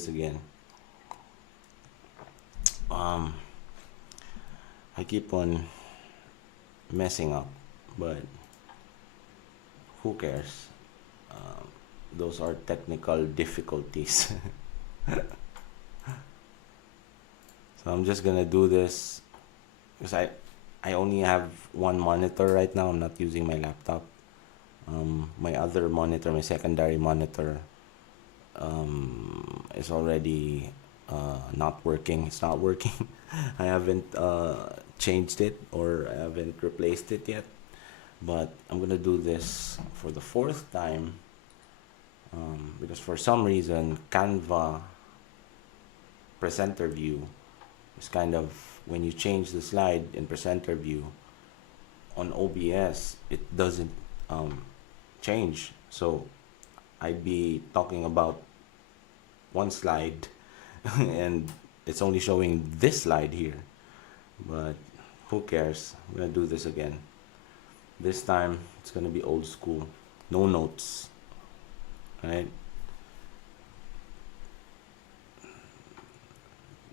this again. I keep on messing up, but who cares? Those are technical difficulties. So I'm just gonna do this because I only have one monitor right now. I'm not using my laptop. My other monitor, my secondary monitor, is already not working. It's not working. I haven't changed it, or I haven't replaced it yet. But I'm gonna do this for the fourth time, because for some reason Canva presenter view is kind of, when you change the slide in presenter view on OBS, it doesn't change. So I'd be talking about one slide and it's only showing this slide here. But who cares? I'm gonna do this again. This time it's gonna be old school, no notes. Right?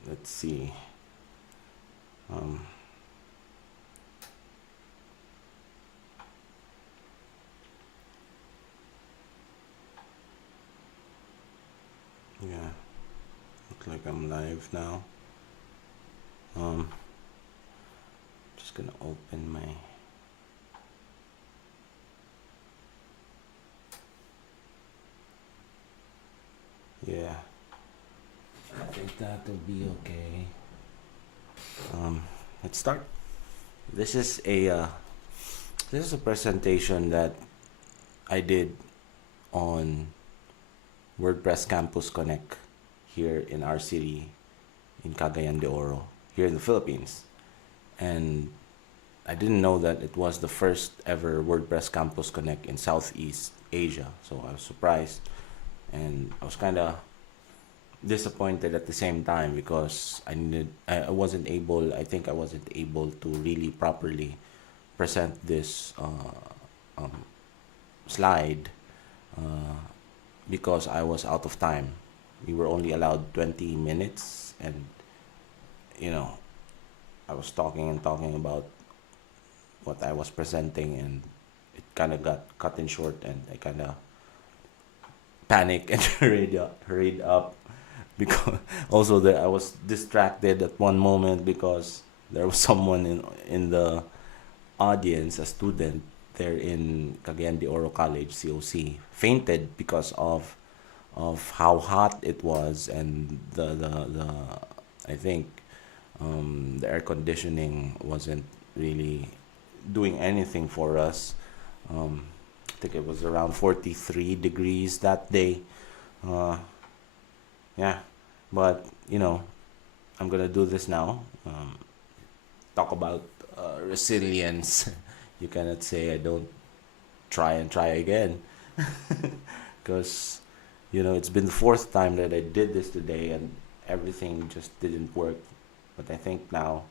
Let's see. Yeah, look like I'm live now. Just gonna open my yeah. I think that'll be okay. Let's start. This is a presentation that I did on WordPress Campus Connect here in our city, in Cagayan de Oro, here in the Philippines. And I didn't know that it was the first ever WordPress Campus Connect in Southeast Asia. So I was surprised, and I was kind of disappointed at the same time, because I wasn't able, I think I wasn't able to really properly present this slide, because I was out of time. We were only allowed 20 minutes, and I was talking and talking about what I was presenting, and it kind of got cut in short, and I kind of panicked and hurried up, because also that I was distracted at one moment because there was someone in the audience, a student there in Cagayan de Oro College, COC, fainted because of how hot it was, and the I think the air conditioning wasn't really doing anything for us. I think it was around 43 degrees that day. Yeah, but I'm gonna do this now. Talk about resilience. You cannot say I don't try and try again, because it's been the fourth time that I did this today, and everything just didn't work. But I think now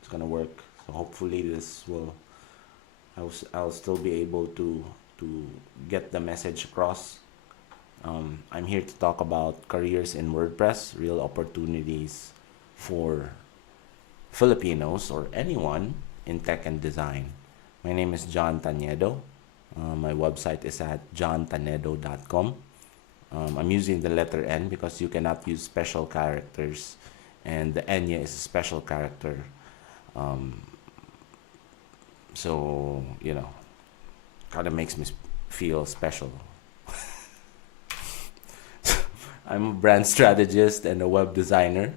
it's gonna work. So hopefully this will. I'll still be able to get the message across. I'm here to talk about careers in WordPress, real opportunities for Filipinos or anyone in tech and design. My name is John Tañedo. My website is at johntanedo.com. I'm using the letter N because you cannot use special characters, and the Enya is a special character. So, kind of makes me feel special. I'm a brand strategist and a web designer,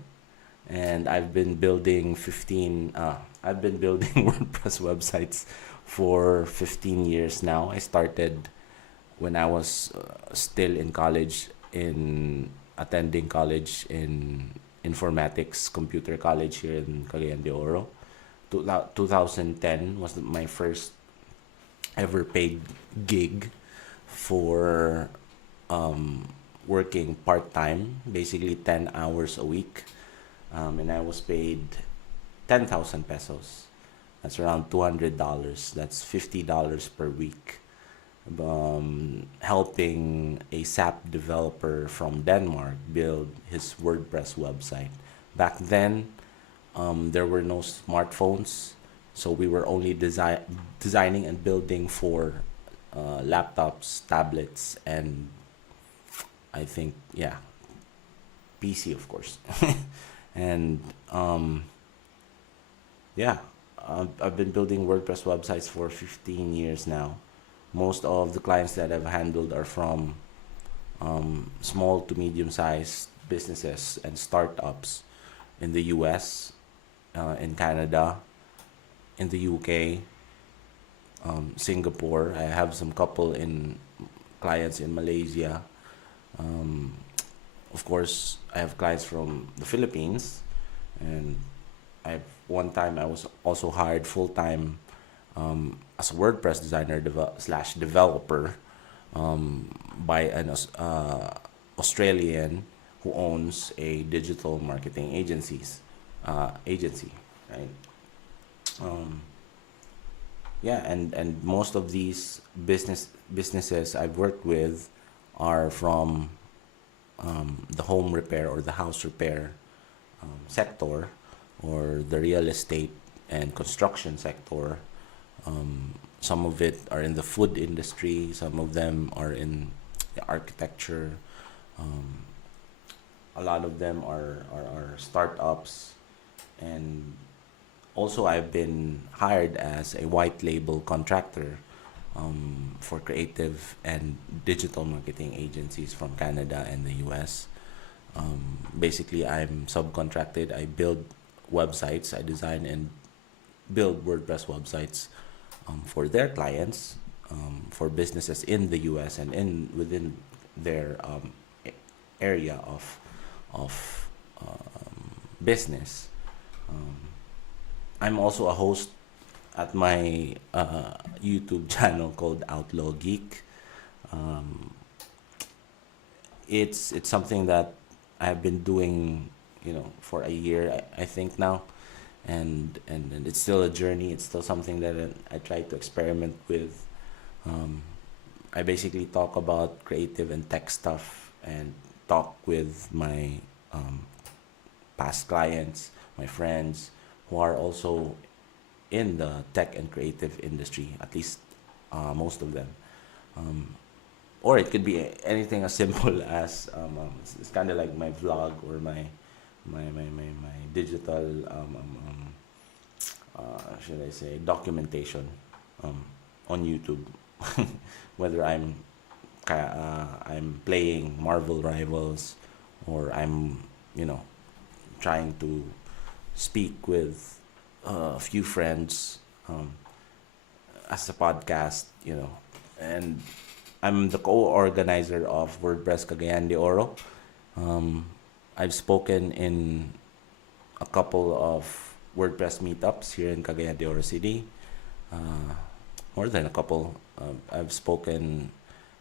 and I've been building WordPress websites for 15 years now. I started when I was still in college, attending college in informatics, computer college here in Cagayan de Oro. 2010 was my first ever paid gig for working part-time, basically 10 hours a week, and I was paid 10,000 pesos. That's around $200. That's $50 per week. helping a SAP developer from Denmark build his WordPress website. Back then, there were no smartphones, so we were only designing and building for laptops, tablets, and I think, yeah, PC, of course. And yeah, I've been building WordPress websites for 15 years now. Most of the clients that I've handled are from small to medium sized businesses and startups in the US, in Canada, in the UK, Singapore. I have some couple in clients in Malaysia. Um, of course, I have clients from the Philippines, and I one time I was also hired full time as a WordPress designer slash developer by an Australian who owns a digital marketing agency, right? Um, yeah, and most of these businesses I've worked with are from the home repair or the house repair sector, or the real estate and construction sector. Some of it are in the food industry, some of them are in the architecture, um, a lot of them are startups, and also I've been hired as a white label contractor for creative and digital marketing agencies from Canada and the US. Basically, I'm subcontracted. I build websites, I design and build WordPress websites for their clients, for businesses in the US and in within their area of business. Um, I'm also a host at my YouTube channel called Outlaw Geek. Um, it's something that I've been doing, for a year, I think now, and it's still a journey. It's still something that I try to experiment with. Um, I basically talk about creative and tech stuff, and talk with my um, past clients, my friends who are also in the tech and creative industry, at least most of them. Um, or it could be anything as simple as it's kind of like my vlog, or my digital should I say documentation um, on YouTube. Whether I'm playing Marvel Rivals, or I'm you know trying to speak with a few friends as a podcast, and I'm the co-organizer of WordPress Cagayan de Oro. Um, I've spoken in a couple of WordPress meetups here in Cagayan de Oro City. Uh, More than a couple. I've spoken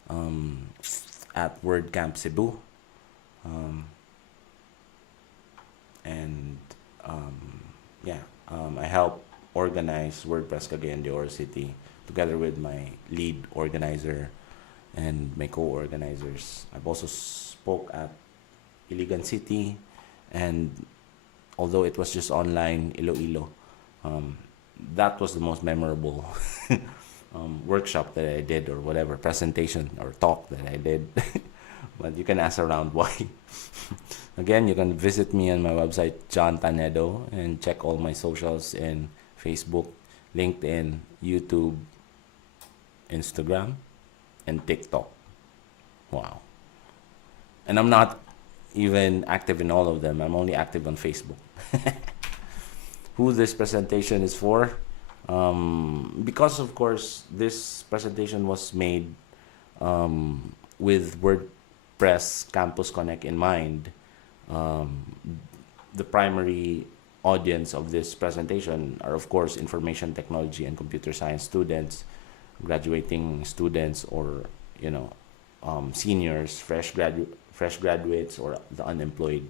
um, at WordCamp Cebu, um, and yeah, I help organize WordPress Cagayan de Oro City together with my lead organizer and my co-organizers. I've also spoke at Iligan City, and although it was just online, Iloilo, um, that was the most memorable workshop that I did, or whatever presentation or talk that I did. But you can ask around why. Again, you can visit me on my website, John Tañedo, and check all my socials in Facebook, LinkedIn, YouTube, Instagram, and TikTok. Wow. And I'm not even active in all of them. I'm only active on Facebook. Who this presentation is for? Because of course this presentation was made with WordPress Campus Connect in mind. Um, the primary audience of this presentation are of course information technology and computer science students, graduating students, or seniors, fresh graduates, or the unemployed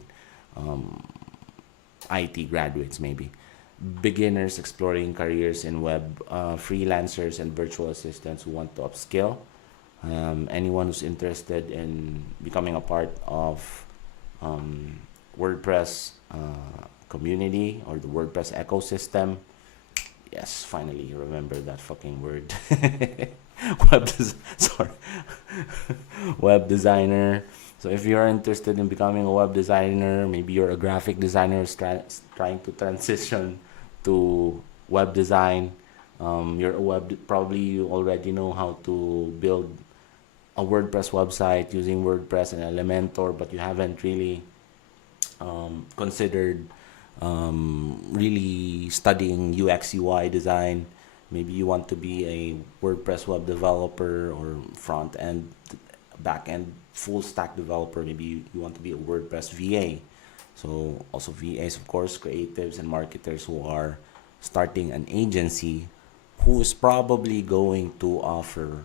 um, IT graduates maybe, beginners exploring careers in web, freelancers and virtual assistants who want to upskill, Anyone who's interested in becoming a part of WordPress community or the WordPress ecosystem. Yes, finally remember that fucking word. Sorry, web designer. So if you're interested in becoming a web designer, maybe you're a graphic designer trying to transition to web design. You're a probably you already know how to build a WordPress website using WordPress and Elementor, but you haven't really considered really studying UX UI design. Maybe you want to be a WordPress web developer or front end, back end, full stack developer. Maybe you want to be a WordPress VA. So also VAs, of course, creatives and marketers who are starting an agency who is probably going to offer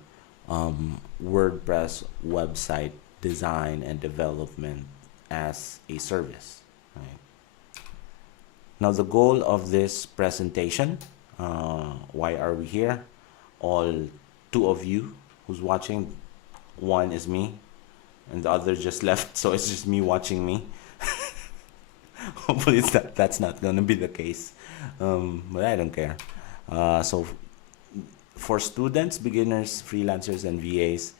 WordPress website design and development as a service. Right? Now, the goal of this presentation, why are we here? All two of you who's watching, one is me, and the other just left, so it's just me watching me. Hopefully, that's not gonna be the case, but I don't care. So, for students, beginners, freelancers, and VAs,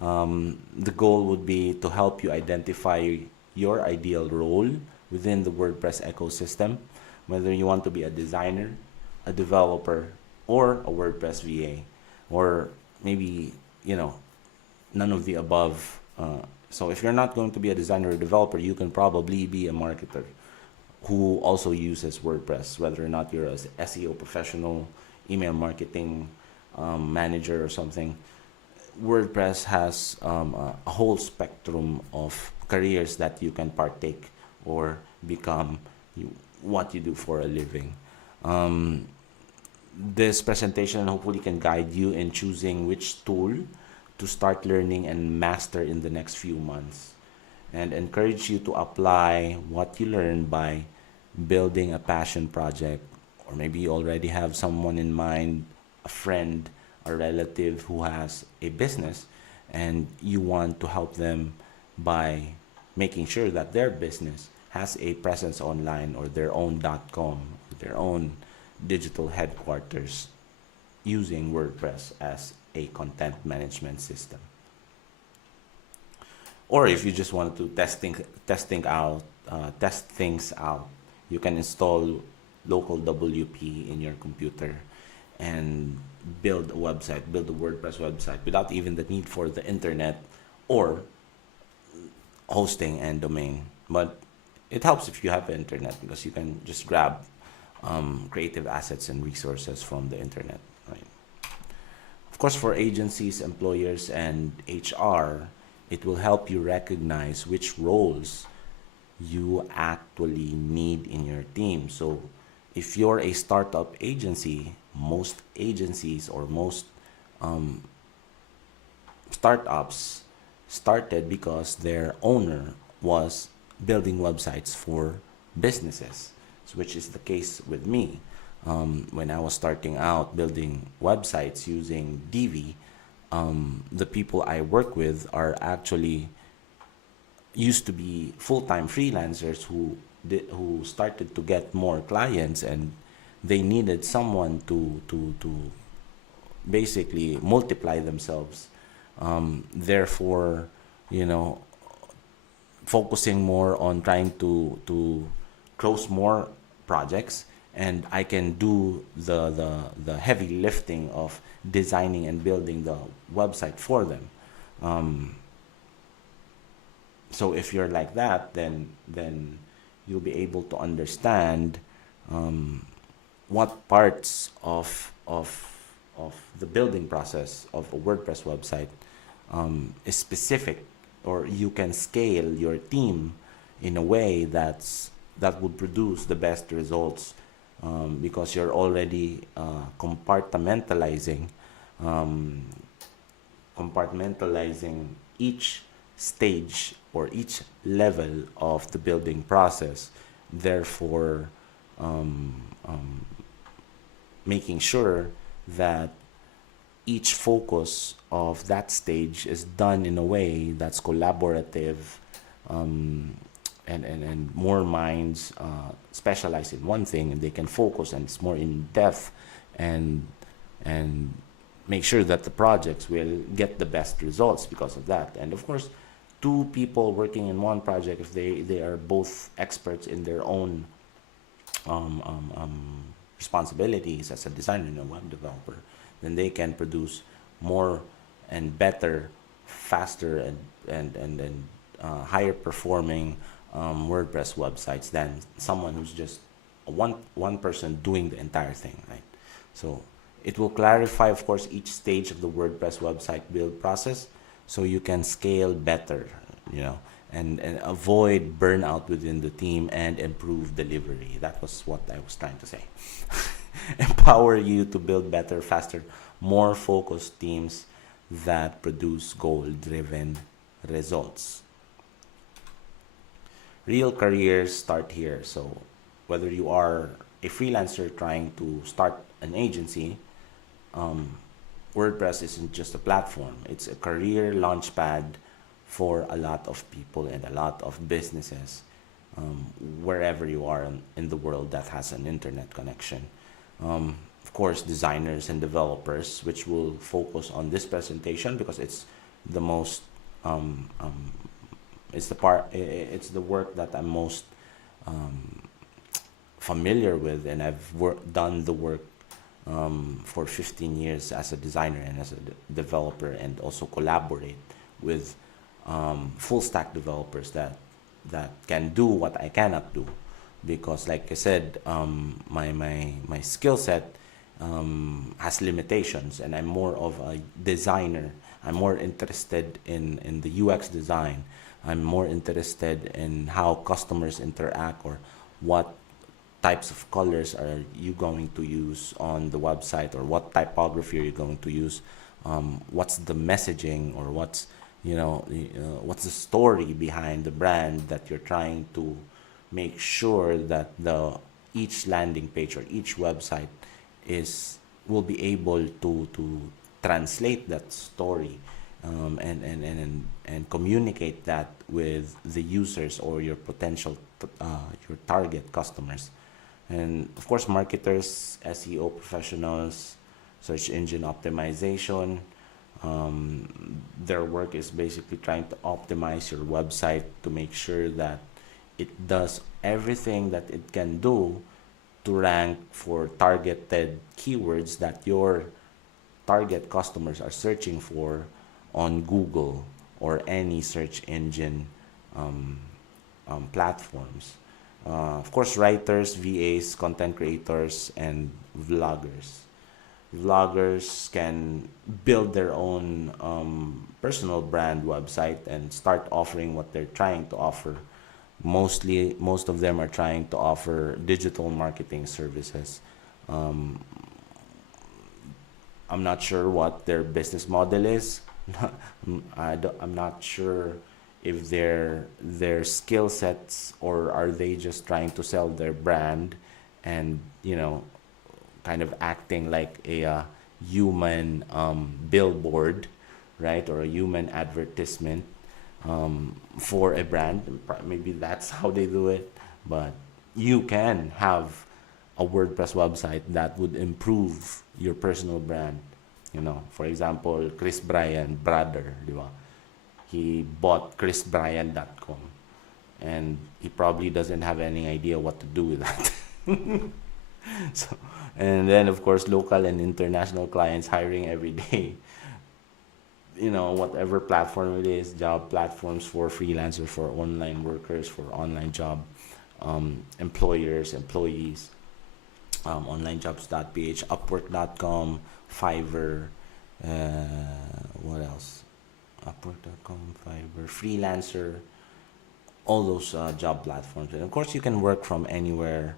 the goal would be to help you identify your ideal role within the WordPress ecosystem, whether you want to be a designer, a developer, or a WordPress VA, or maybe, none of the above. So if you're not going to be a designer or developer, you can probably be a marketer who also uses WordPress, whether or not you're an SEO professional, email marketing manager or something. WordPress has a whole spectrum of careers that you can partake or become what you do for a living. This presentation hopefully can guide you in choosing which tool to start learning and master in the next few months, and encourage you to apply what you learn by building a passion project, or maybe you already have someone in mind, a friend, a relative who has a business, and you want to help them by making sure that their business has a presence online or their own .com, their own digital headquarters using WordPress as a content management system. Or if you just want to test things out, you can install local WP in your computer and build a WordPress website without even the need for the internet or hosting and domain. But it helps if you have the internet, because you can just grab creative assets and resources from the internet. Right? Of course, for agencies, employers, and HR, it will help you recognize which roles you actually need in your team. So if you're a startup agency, most agencies or most startups started because their owner was building websites for businesses, which is the case with me. When I was starting out building websites using Divi, the people I work with are actually used to be full-time freelancers who started to get more clients, and they needed someone to basically multiply themselves. Therefore, focusing more on trying to close more projects, and I can do the heavy lifting of designing and building the website for them. So if you're like that, then you'll be able to understand what parts of the building process of a WordPress website is specific, or you can scale your team in a way that would produce the best results, because you're already compartmentalizing each stage or each level of the building process, therefore making sure that each focus of that stage is done in a way that's collaborative, um, and more minds specialize in one thing, and they can focus, and it's more in depth, and and make sure that the projects will get the best results because of that. And of course, two people working in one project, if they are both experts in their own responsibilities as a designer and a web developer, then they can produce more and better, faster, and higher performing WordPress websites than someone who's just one person doing the entire thing, right? So it will clarify, of course, each stage of the WordPress website build process, so you can scale better, you know, and avoid burnout within the team and improve delivery. That was what I was trying to say. Empower you to build better, faster, more focused teams that produce goal-driven results. Real careers start here. So whether you are a freelancer trying to start an agency, WordPress isn't just a platform. It's a career launchpad for a lot of people and a lot of businesses, wherever you are in the world that has an internet connection. Of course, designers and developers, which will focus on this presentation because it's the most, it's the work that I'm most familiar with, and I've done the work for 15 years as a designer and as a developer, and also collaborate with full stack developers that can do what I cannot do, because like I said, my skill set has limitations, and I'm more of a designer. I'm more interested in the UX design. I'm more interested in how customers interact, or what types of colors are you going to use on the website, or what typography are you going to use, what's the messaging, or what's what's the story behind the brand that you're trying to make sure that each landing page or each website will be able to translate that story, and communicate that with the users or your potential your target customers. And of course, marketers, SEO professionals, search engine optimization, their work is basically trying to optimize your website to make sure that it does everything that it can do to rank for targeted keywords that your target customers are searching for on Google or any search engine platforms. Of course, writers, VAs, content creators, and vloggers. Vloggers can build their own personal brand website and start offering what they're trying to offer. Most of them are trying to offer digital marketing services. I'm not sure what their business model is. I'm not sure if their skill sets, or are they just trying to sell their brand, and kind of acting like a human billboard, right, or a human advertisement for a brand. Maybe that's how they do it, but you can have a WordPress website that would improve your personal brand. For example, Chris Bryan, brother, di ba? He bought chrisbryan.com, and he probably doesn't have any idea what to do with that. So, and then of course, local and international clients hiring every day. Whatever platform it is, job platforms for freelancers, for online workers, for online job employers, employees, onlinejobs.ph, upwork.com, Fiverr, what else? Upwork.com, Fiverr, freelancer, all those job platforms. And of course, you can work from anywhere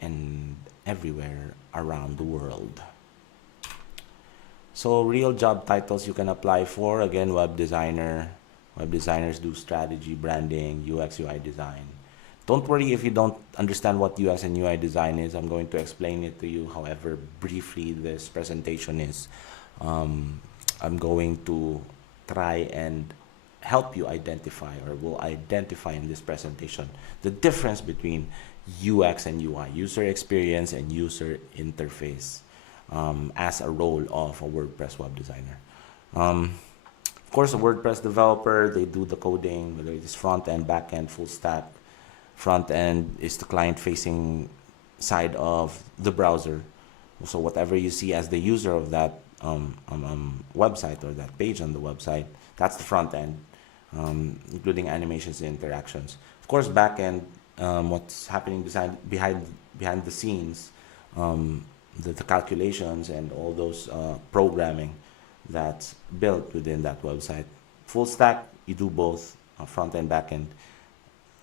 and everywhere around the world. So real job titles you can apply for, again, web designer. Web designers do strategy, branding, UX, UI design. Don't worry if you don't understand what UX and UI design is. I'm going to explain it to you however briefly this presentation is. I'm going to try and help you identify, or will identify in this presentation, the difference between UX and UI, user experience and user interface, as a role of a WordPress web designer. Of course, a WordPress developer, they do the coding, whether it is front end, back end, full stack. Front end is the client facing side of the browser. So whatever you see as the user of that website, or that page on the website, that's the front end, including animations and interactions. Of course, back end, what's happening behind the scenes, the calculations and all those programming that's built within that website. Full stack, you do both, front end, back end.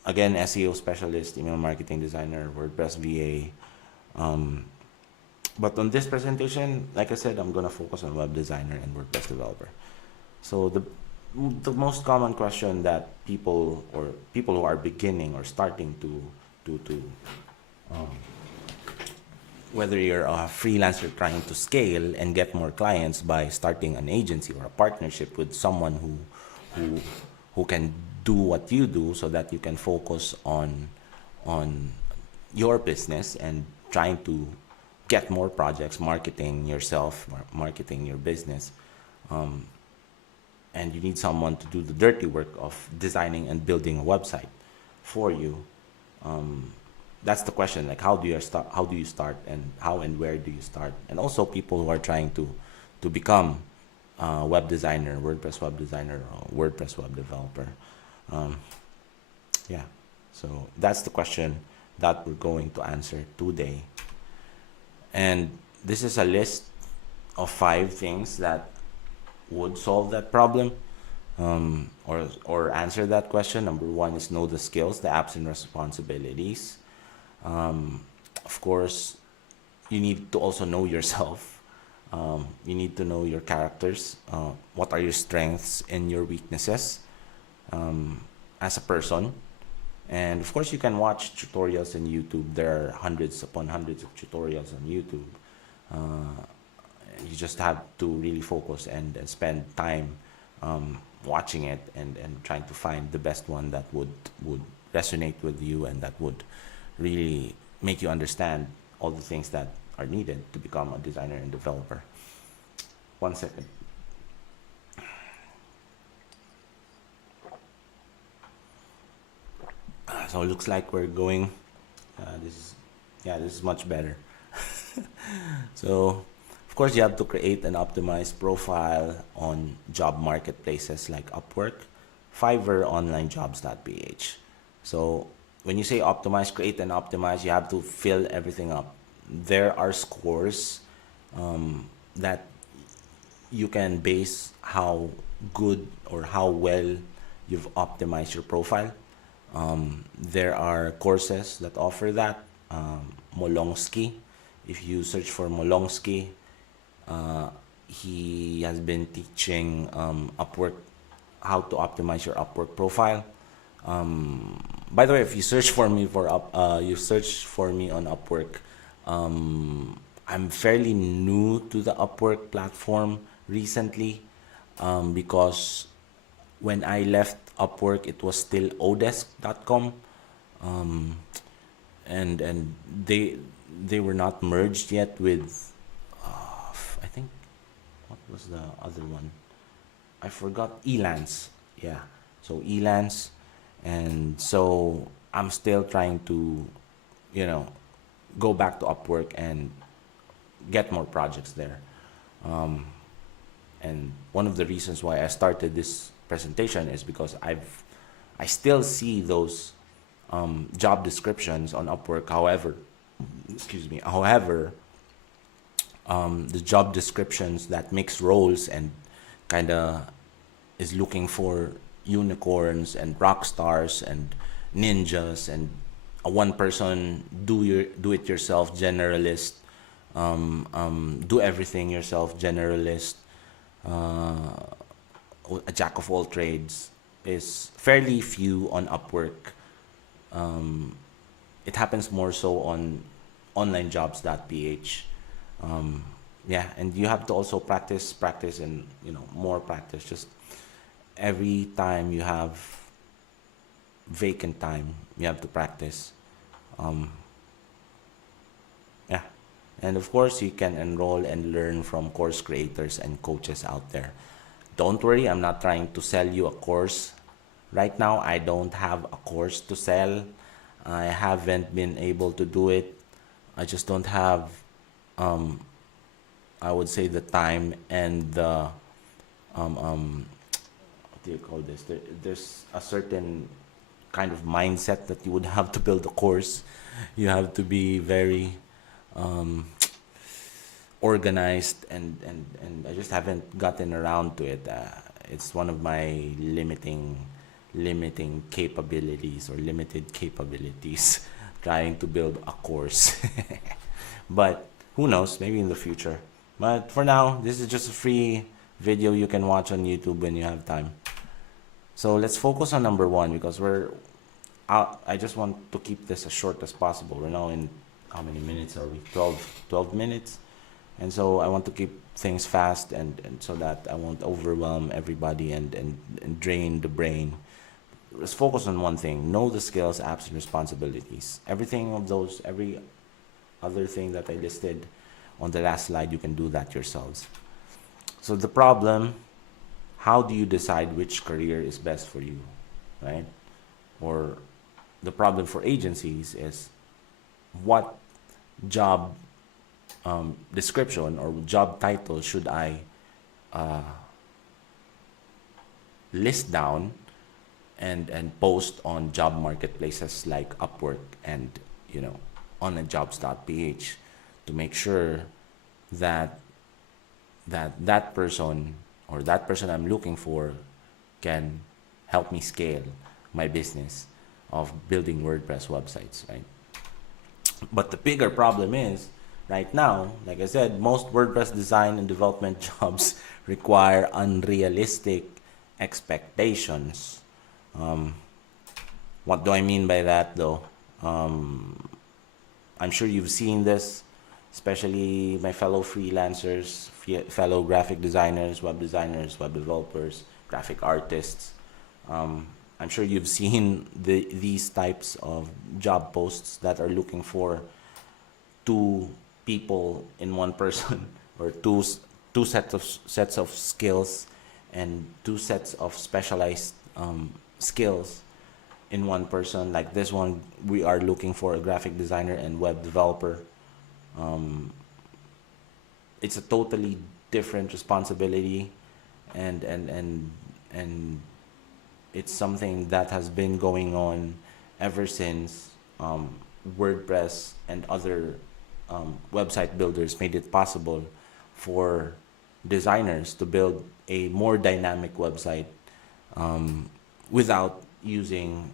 Again, SEO specialist, email marketing designer, WordPress VA. But on this presentation, like I said, I'm gonna focus on web designer and WordPress developer. So the most common question that people who are beginning or starting to whether you're a freelancer trying to scale and get more clients by starting an agency or a partnership with someone who can do what you do, so that you can focus on your business and trying to get more projects, marketing yourself, marketing your business, and you need someone to do the dirty work of designing and building a website for you. That's the question, like how do you start, and how and where do you start? And also people who are trying to become a web designer, WordPress web designer, or WordPress web developer. Yeah, so that's the question that we're going to answer today. And this is a list of 5 things that would solve that problem, or answer that question. Number 1 is know the skills, the apps and responsibilities. Of course, you need to also know yourself. You need to know your characters. What are your strengths and your weaknesses as a person? And of course, you can watch tutorials on YouTube. There are hundreds upon hundreds of tutorials on YouTube. You just have to really focus and spend time watching it, and trying to find the best one that would resonate with you, and that would really make you understand all the things that are needed to become a designer and developer. 1 second. So it looks like we're going, this is much better. So of course, you have to create an optimized profile on job marketplaces like Upwork, Fiverr, onlinejobs.ph. So when you say optimize, create and optimize, you have to fill everything up. There are scores that you can base how good or how well you've optimized your profile. There are courses that offer that. Molonsky, if you search for Molonsky, he has been teaching Upwork how to optimize your Upwork profile. By the way, if you search for me on Upwork, I'm fairly new to the Upwork platform recently, because when I left Upwork, it was still odesk.com, and they were not merged yet with, I think, what was the other one? I forgot. Elance. Yeah. So Elance, and so I'm still trying to, go back to Upwork and get more projects there. And one of the reasons why I started this presentation is because I still see those job descriptions on Upwork. However, the job descriptions that mix roles and kind of is looking for unicorns and rock stars and ninjas and a one person do it yourself generalist, do everything yourself generalist, a jack of all trades, is fairly few on Upwork. It happens more so on onlinejobs.ph. yeah, and you have to also practice, and more practice. Just every time you have vacant time, you have to practice. Um, yeah, and of course, you can enroll and learn from course creators and coaches out there. Don't worry, I'm not trying to sell you a course. Right now, I don't have a course to sell. I haven't been able to do it. I just don't have, um, I would say, the time and the, what do you call this? There's a certain kind of mindset that you would have to build a course. You have to be very um, organized, and I just haven't gotten around to it. It's one of my limiting capabilities, or limited capabilities, trying to build a course. But who knows, maybe in the future. But for now, this is just a free video you can watch on YouTube when you have time. So let's focus on number one, because we're out. I just want to keep this as short as possible. We're now in, how many minutes are we? 12 minutes. And so I want to keep things fast, and so that I won't overwhelm everybody and drain the brain. Let's focus on one thing: know the skills, apps, and responsibilities. Every other thing that I listed on the last slide, you can do that yourselves. So the problem: how do you decide which career is best for you, right? Or the problem for agencies is, what job description or job title should I uh, list down and post on job marketplaces like Upwork and on a jobs.ph, to make sure that that person, or that person I'm looking for, can help me scale my business of building WordPress websites, right? But the bigger problem is, right now, like I said, most WordPress design and development jobs require unrealistic expectations. Um, what do I mean by that, though? I'm sure you've seen this, especially my fellow freelancers, fellow graphic designers, web developers, graphic artists. I'm sure you've seen these types of job posts that are looking for two people in one person, or two sets of skills, and two sets of specialized skills in one person. Like this one, we are looking for a graphic designer and web developer. Um, it's a totally different responsibility, and it's something that has been going on ever since WordPress and other website builders made it possible for designers to build a more dynamic website without using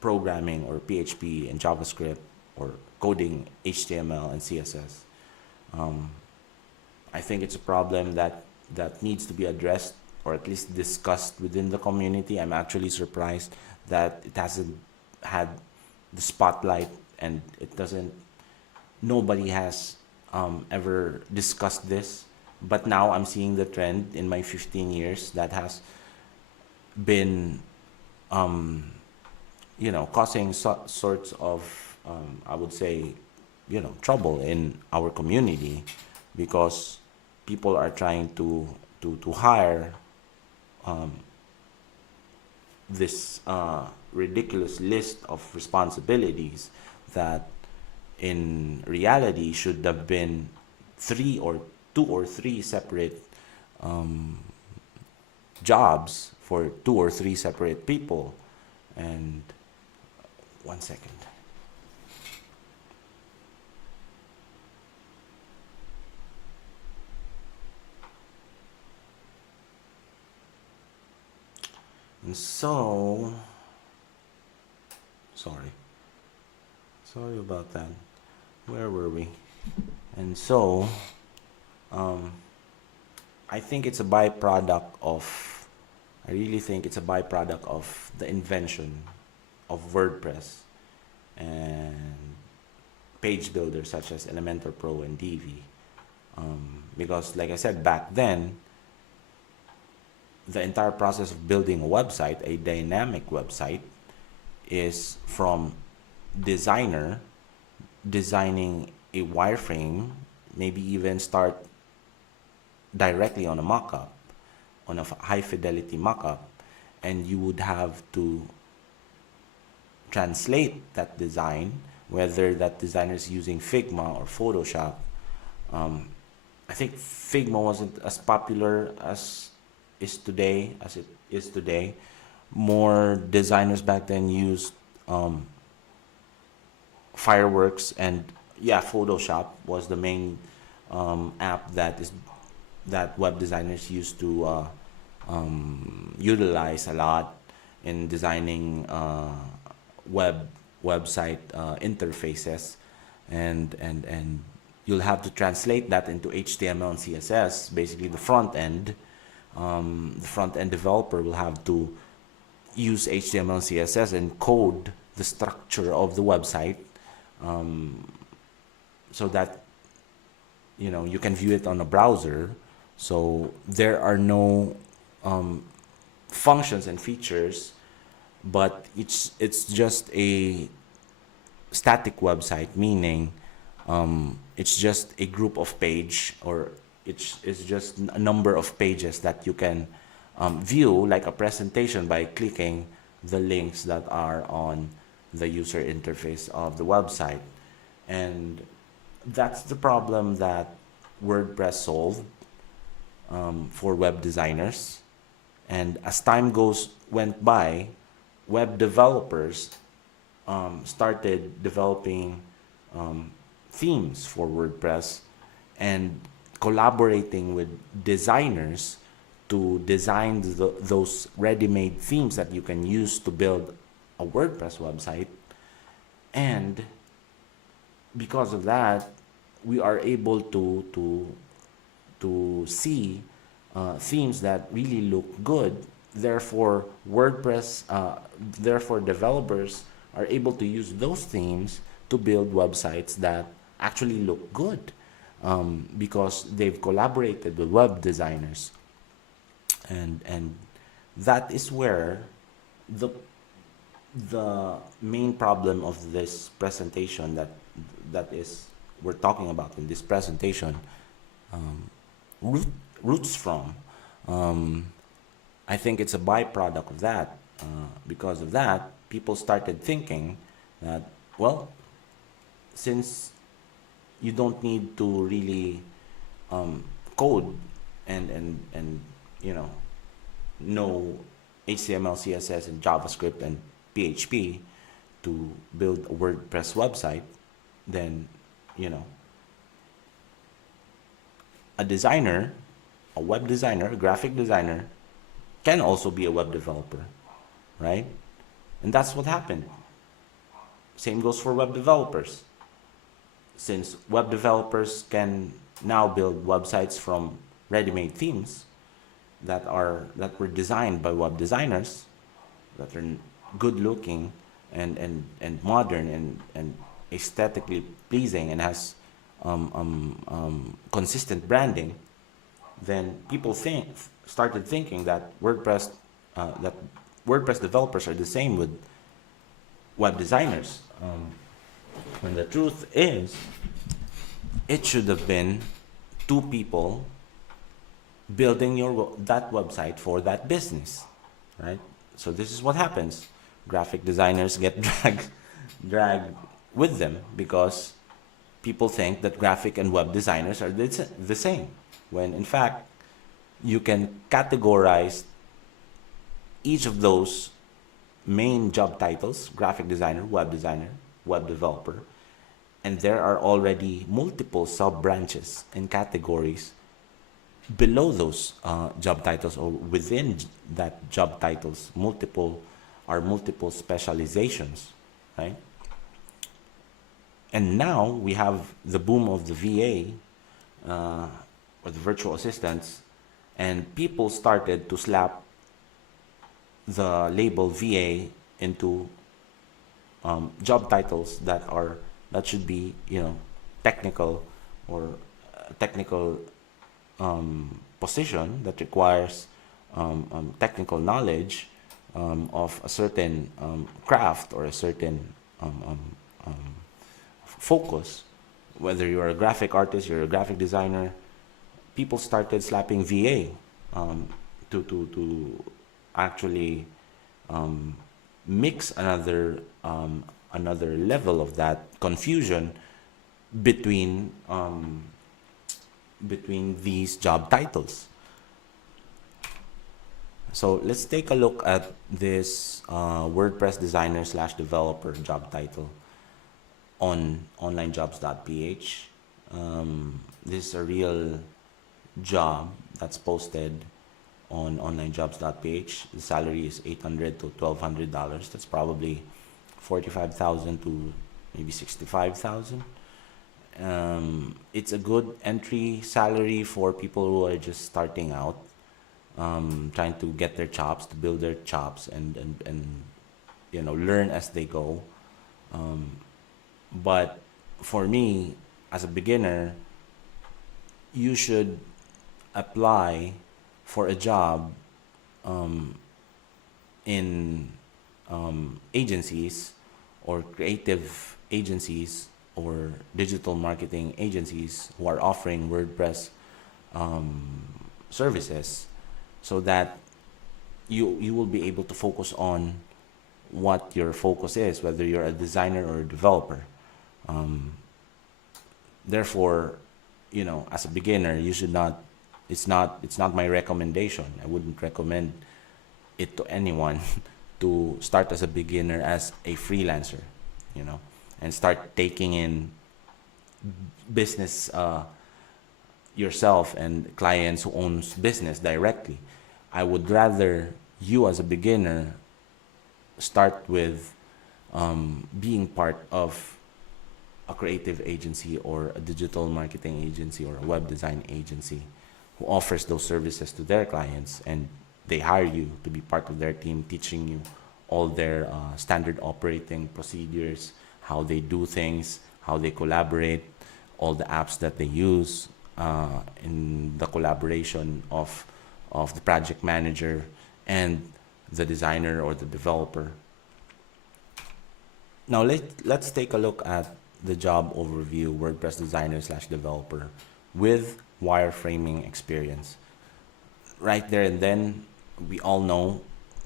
programming or PHP and JavaScript, or coding HTML and CSS. I think it's a problem that needs to be addressed, or at least discussed within the community. I'm actually surprised that it hasn't had the spotlight, and nobody has ever discussed this. But now I'm seeing the trend in my 15 years that has been causing sorts of I would say trouble in our community, because people are trying to hire this ridiculous list of responsibilities that in reality should have been two or three separate jobs for two or three separate people. And one second. And so, sorry about that. Where were we? And so, I think it's a byproduct of, I really think it's a byproduct of the invention of WordPress and page builders such as Elementor Pro and Divi. because, like I said, back then, the entire process of building a website, a dynamic website, is from designer designing a wireframe, maybe even start directly on a mockup, on a high fidelity mockup, and you would have to translate that design, whether that designer is using Figma or Photoshop. I think Figma wasn't as popular as it is today. More designers back then used Fireworks, and yeah, Photoshop was the main app that web designers used to utilize a lot in designing website interfaces, and you'll have to translate that into HTML and CSS. Basically, the front end developer will have to use HTML and CSS and code the structure of the website, so that you can view it on a browser. So there are no functions and features, but it's just a static website, meaning it's just a group of page, or it's just a number of pages that you can view like a presentation by clicking the links that are on the user interface of the website. And that's the problem that WordPress solved for web designers. And as time went by, web developers started developing themes for WordPress and collaborating with designers to design those ready-made themes that you can use to build a WordPress website. And because of that, we are able to see themes that really look good. Therefore, therefore developers are able to use those themes to build websites that actually look good, because they've collaborated with web designers. And that is where the main problem of this presentation that is we're talking about in this presentation roots from. I think it's a byproduct of that. Because of that, people started thinking that, well, since you don't need to really code and know HTML, CSS, and JavaScript and PHP to build a WordPress website, then a designer, a web designer, a graphic designer can also be a web developer, right? And that's what happened. Same goes for web developers. Since web developers can now build websites from ready-made themes that were designed by web designers, that are good looking and modern and aesthetically pleasing and has consistent branding, then people started thinking that WordPress developers are the same with web designers. When the truth is, it should have been two people building that website for that business, right? So this is what happens. Graphic designers get dragged with them because people think that graphic and web designers are the same, when in fact you can categorize each of those main job titles: graphic designer, web developer, and there are already multiple sub branches and categories below those job titles, or within that job titles, multiple specializations, right? And now we have the boom of the VA, or the virtual assistants, and people started to slap the label VA into job titles that should be technical, or technical position that requires technical knowledge of a certain craft or a certain focus, whether you're a graphic artist, you're a graphic designer, people started slapping VA to actually mix another level of that confusion between between these job titles. So let's take a look at this WordPress designer slash developer job title on onlinejobs.ph. This is a real job that's posted on onlinejobs.ph. The salary is $800 to $1,200. That's probably $45,000 to maybe $65,000. It's a good entry salary for people who are just starting out, trying to get their chops, to build their chops, and you know, learn as they go. But for me, as a beginner, you should apply for a job in agencies or creative agencies or digital marketing agencies who are offering WordPress services, so that you will be able to focus on what your focus is, whether you're a designer or a developer. Therefore, you know, as a beginner, you should not. It's not my recommendation. I wouldn't recommend it to anyone to start as a beginner as a freelancer, you know, and start taking in business yourself and clients who owns business directly. I would rather you as a beginner start with being part of a creative agency or a digital marketing agency or a web design agency who offers those services to their clients, and they hire you to be part of their team, teaching you all their standard operating procedures, how they do things, how they collaborate, all the apps that they use, in the collaboration of the project manager and the designer or the developer. Now let's take a look at the job overview, WordPress designer slash developer with wireframing experience. Right there and then, we all know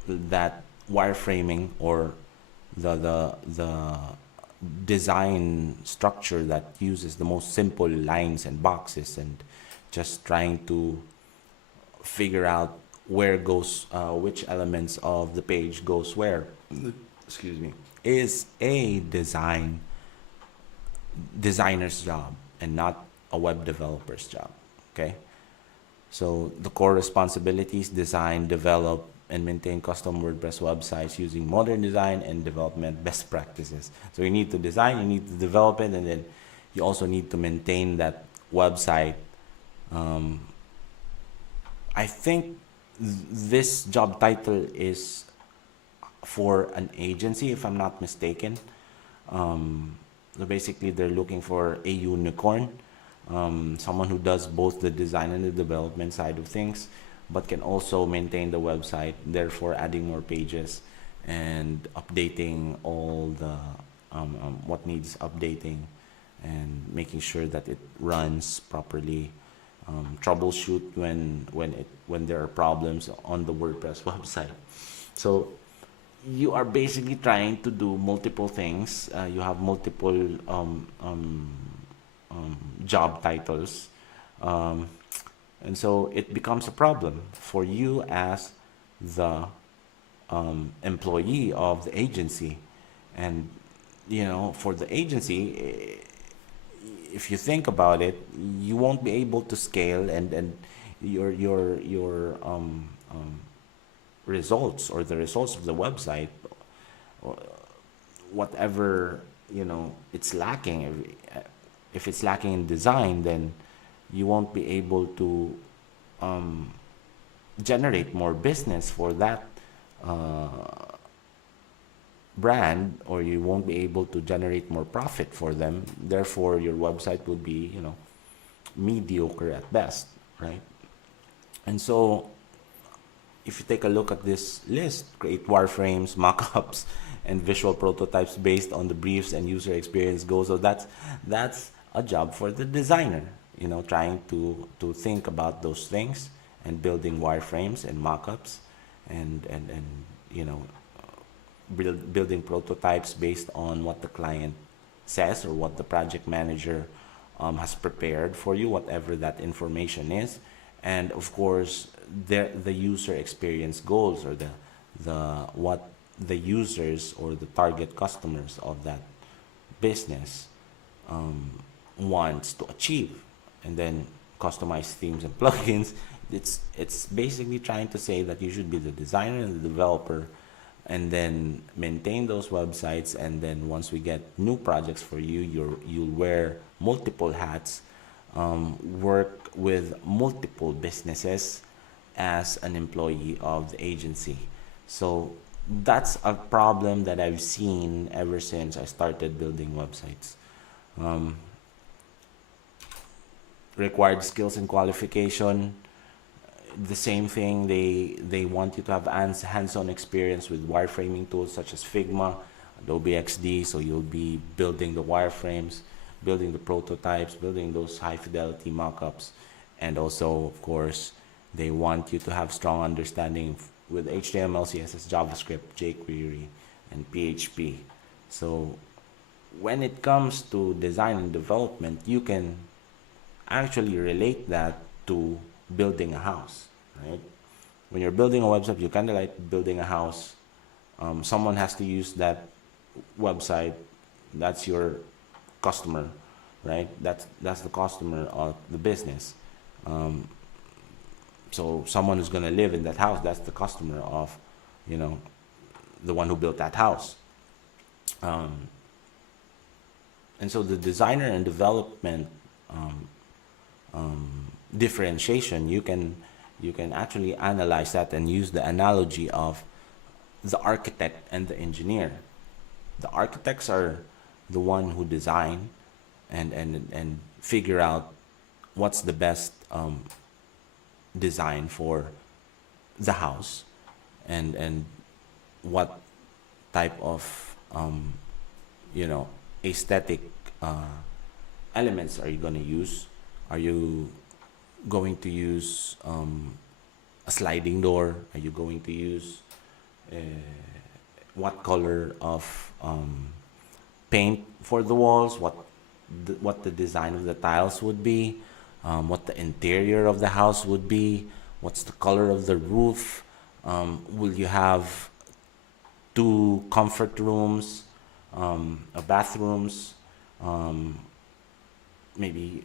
that wireframing, or the design structure that uses the most simple lines and boxes and just trying to figure out where goes which elements of the page goes where, excuse me, is a designer's job and not a web developer's job. Okay, so the core responsibilities: design, develop, and maintain custom WordPress websites using modern design and development best practices. So you need to design, you need to develop it, and then you also need to maintain that website. I think this job title is for an agency, if I'm not mistaken. So basically, they're looking for a unicorn, someone who does both the design and the development side of things, but can also maintain the website, therefore adding more pages and updating all the what needs updating, and making sure that it runs properly. Troubleshoot when there are problems on the WordPress website. So you are basically trying to do multiple things. You have multiple job titles, and so it becomes a problem for you as the employee of the agency. And you know, for the agency, if you think about it, you won't be able to scale, and your results, or the results of the website, or whatever, you know, it's lacking. If it's lacking in design, then you won't be able to generate more business for that brand, or you won't be able to generate more profit for them. Therefore, your website will be, you know, mediocre at best. right? And so if you take a look at this list, create wireframes, mockups, and visual prototypes based on the briefs and user experience goals. So that's a job for the designer, trying to think about those things and building wireframes and mockups and building prototypes based on what the client says or what the project manager has prepared for you, whatever that information is. And of course, the user experience goals, or the what the users or the target customers of that business wants to achieve. And then customized themes and plugins. It's basically trying to say that you should be the designer and the developer, and then maintain those websites. And then once we get new projects for you, you'll wear multiple hats, work with multiple businesses as an employee of the agency. So that's a problem that I've seen ever since I started building websites. Required skills and qualification, the same thing. They want you to have hands-on experience with wireframing tools such as Figma, Adobe XD. So you'll be building the wireframes, building the prototypes, building those high fidelity mockups. And also, of course, they want you to have strong understanding with HTML, CSS, JavaScript, jQuery, and PHP. So when it comes to design and development, you can actually relate that to building a house, right? When you're building a website, you kind of like building a house. Someone has to use that website. That's your customer, right? That's the customer of the business. So someone who's going to live in that house, that's the customer of, the one who built that house. And so the designer and development differentiation, you can actually analyze that and use the analogy of the architect and the engineer. The architects are the one who design and figure out what's the best design for the house, and what type of aesthetic elements are you going to use. Are you going to use a sliding door? Are you going to use what color of paint for the walls? What the design of the tiles would be? What the interior of the house would be? What's the color of the roof? Will you have 2 comfort rooms, bathrooms, maybe,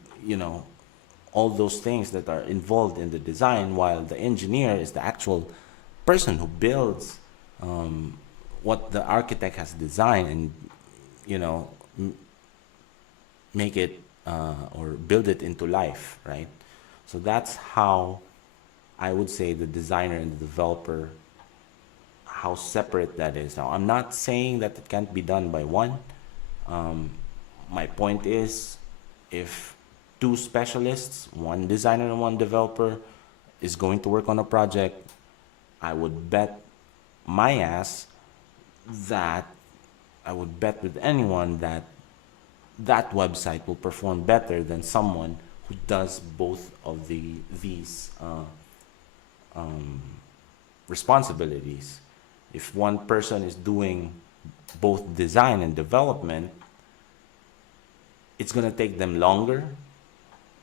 all those things that are involved in the design, while the engineer is the actual person who builds what the architect has designed, and make it or build it into life, right? So that's how I would say the designer and the developer, how separate that is. Now, I'm not saying that it can't be done by one. My point is, if 2 specialists, one designer and one developer, is going to work on a project, I would bet my ass that I would bet with anyone that that website will perform better than someone who does both of these responsibilities. If one person is doing both design and development, it's going to take them longer.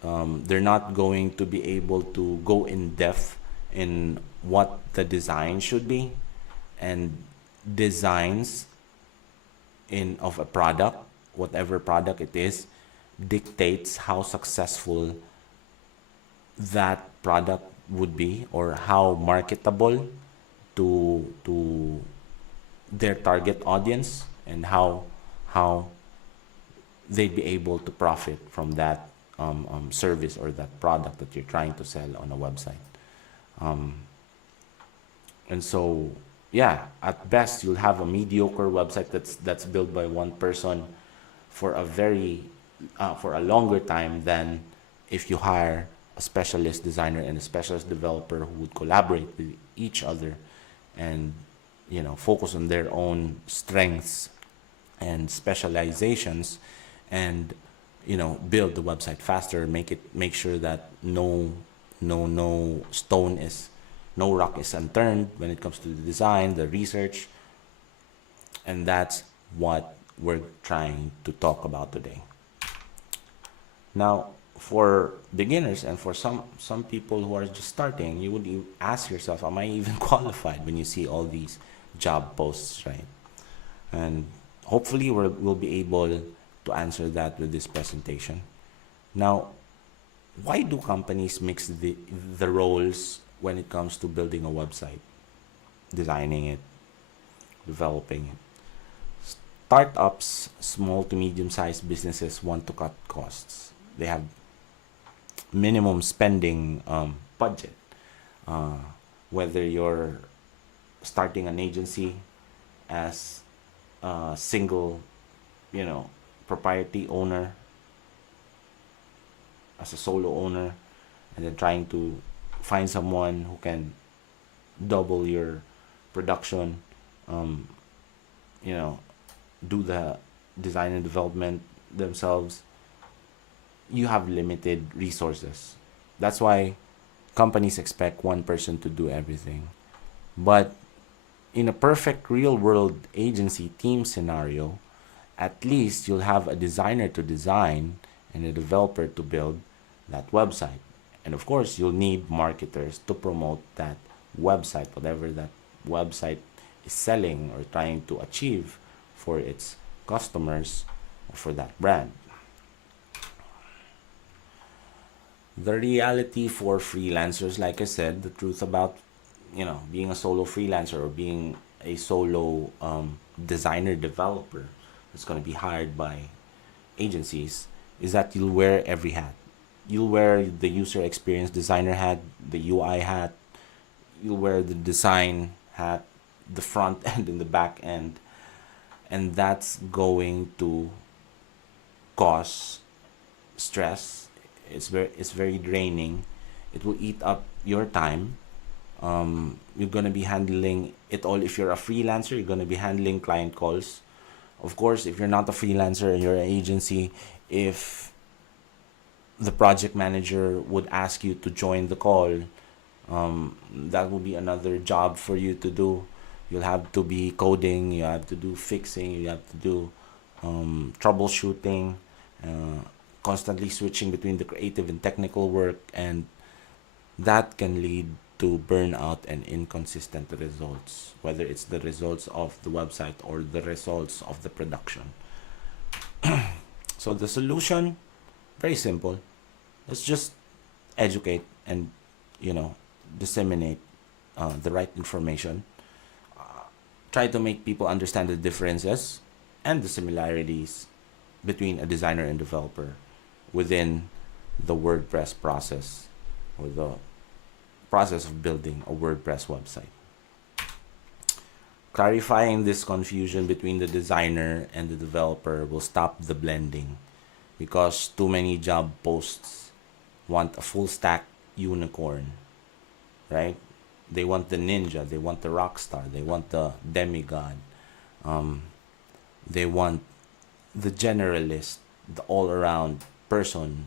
They're not going to be able to go in depth in what the design should be, and designs of a product, whatever product it is, dictates how successful that product would be, or how marketable to their target audience, and how they'd be able to profit from that service or that product that you're trying to sell on a website. And so, yeah, at best you'll have a mediocre website that's built by one person for a longer time than if you hire a a specialist designer and a specialist developer who would collaborate with each other and focus on their own strengths and specializations, and build the website faster, make sure that no stone is no rock is unturned when it comes to the design, the research. And that's what we're trying to talk about today. Now, for beginners and for some people who are just starting, you would ask yourself, am I even qualified, when you see all these job posts, right? And hopefully we'll be able to answer that with this presentation. Now, why do companies mix the roles when it comes to building a website, designing it, developing it? Startups, small to medium-sized businesses want to cut costs. They have minimum spending budget. Whether you're starting an agency as a single, propriety owner, as a solo owner, and then trying to find someone who can double your production, do the design and development themselves, you have limited resources. That's why companies expect one person to do everything. But in a perfect real world agency team scenario, at least you'll have a designer to design and a developer to build that website. And of course, you'll need marketers to promote that website, whatever that website is selling or trying to achieve for its customers or for that brand. The reality for freelancers, like I said, the truth about being a solo freelancer or being a solo designer developer that's going to be hired by agencies, is that you'll wear every hat. You'll wear the user experience designer hat, the UI hat, you'll wear the design hat, the front end and the back end, and that's going to cause stress. It's very draining. It will eat up your time. You're gonna be handling it all. If you're a freelancer, you're gonna be handling client calls. Of course, if you're not a freelancer and you're an agency, if the project manager would ask you to join the call, that will be another job for you to do. You'll have to be coding, you have to do fixing, you have to do troubleshooting, constantly switching between the creative and technical work, and that can lead to burnout and inconsistent results, whether it's the results of the website or the results of the production. So the solution, very simple. Let's just educate and disseminate the right information. Try to make people understand the differences and the similarities between a designer and developer within the WordPress process, or the process of building a WordPress website. Clarifying this confusion between the designer and the developer will stop the blending, because too many job posts want a full stack unicorn, right? They want the ninja, they want the rock star, they want the demigod, they want the generalist, the all-around person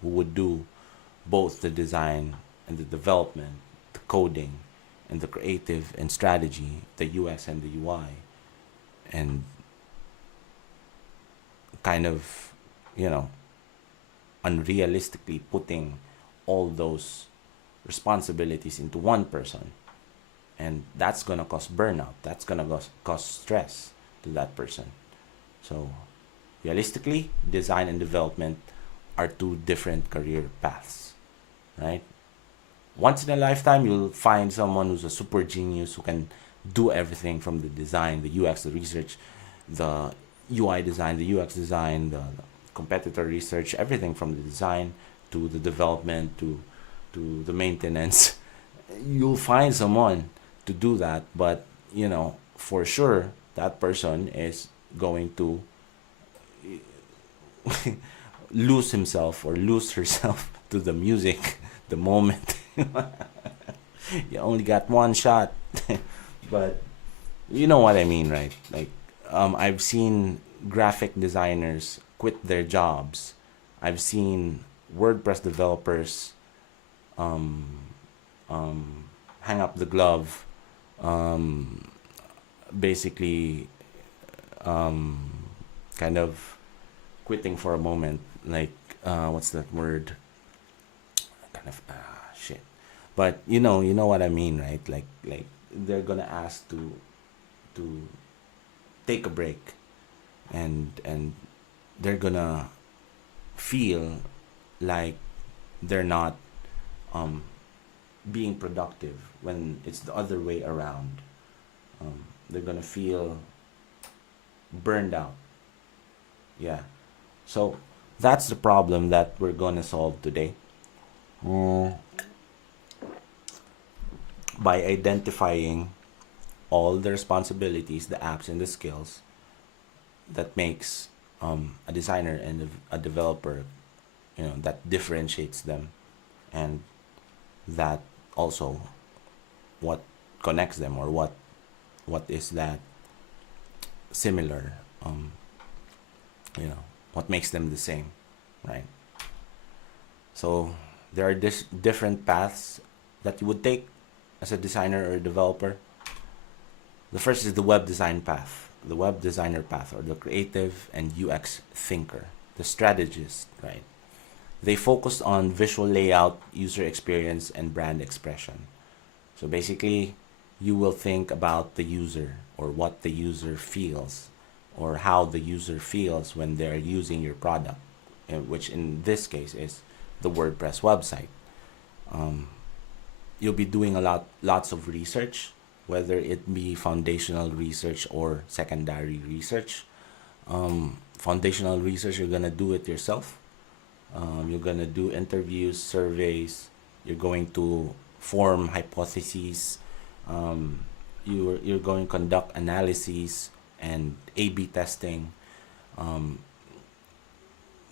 who would do both the design and the development, the coding and the creative and strategy, the UX and the UI, and kind of, unrealistically putting all those responsibilities into one person. And that's going to cause burnout. That's going to cause stress to that person. So realistically, design and development are two different career paths, right? Once in a lifetime, you'll find someone who's a super genius who can do everything from the design, the UX, the research, the UI design, the UX design, the competitor research, everything from the design to the development to the maintenance. You'll find someone to do that, but for sure that person is going to lose himself or lose herself to the music, the moment. You only got one shot. But you know what I mean, right? Like, I've seen graphic designers quit their jobs. I've seen WordPress developers um, hang up the glove, um, basically um, kind of quitting for a moment. Like, what's that word? Kind of shit. But you know what I mean, right? Like they're gonna ask to take a break, and they're gonna feel like they're not um, being productive when it's the other way around. They're gonna feel burned out. Yeah. So that's the problem that we're gonna solve today. Mm, by identifying all the responsibilities, the apps, and the skills that makes a designer and a developer, that differentiates them, and that also what connects them, or what is that similar, what makes them the same, right? So there are different paths that you would take as a designer or a developer. The first is the web design path, the web designer path, or the creative and UX thinker, the strategist, right? They focus on visual layout, user experience, and brand expression. So basically, you will think about the user, or what the user feels, or how the user feels when they're using your product, which in this case is the WordPress website. Um, you'll be doing lots of research, whether it be foundational research or secondary research. Foundational research, you're gonna do it yourself. You're gonna do interviews, surveys. You're going to form hypotheses. You're going to conduct analyses and A/B testing. Um,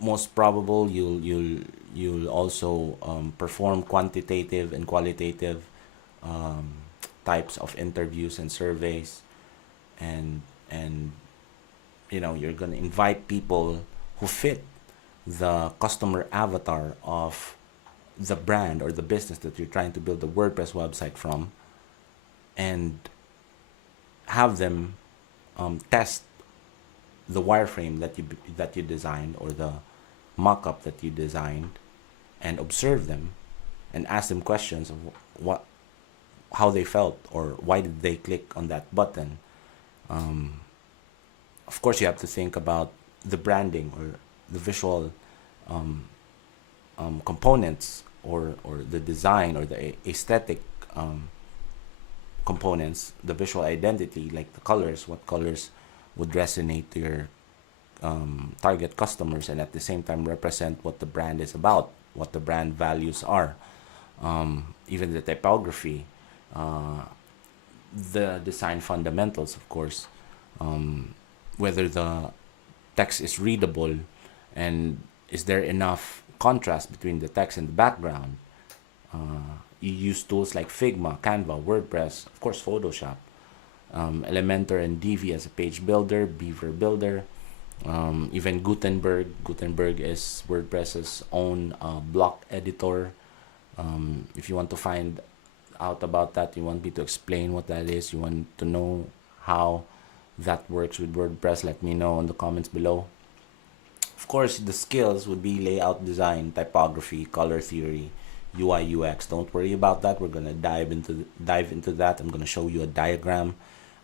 Most probable, you'll also perform quantitative and qualitative um, types of interviews and surveys, and you're gonna invite people who fit the customer avatar of the brand or the business that you're trying to build the WordPress website from, and have them test the wireframe that you designed, or the mock-up that you designed, and observe them and ask them questions of how they felt, or why did they click on that button. um, of course, you have to think about the branding, or the visual um, components, or the design, or the aesthetic um, components, the visual identity, like the colors, what colors would resonate to your target customers, and at the same time represent what the brand is about, what the brand values are. Even the typography, uh, the design fundamentals, of course, whether the text is readable, and is there enough contrast between the text and the background. You use tools like Figma, Canva, WordPress, of course, Photoshop, Elementor and Divi as a page builder, Beaver builder, even Gutenberg. Gutenberg is WordPress's own block editor. If you want to find out about that, you want me to explain what that is, you want to know how that works with WordPress, let me know in the comments below. Of course, the skills would be layout design, typography, color theory, UI UX. Don't worry about that. We're gonna dive into that. I'm gonna show you a diagram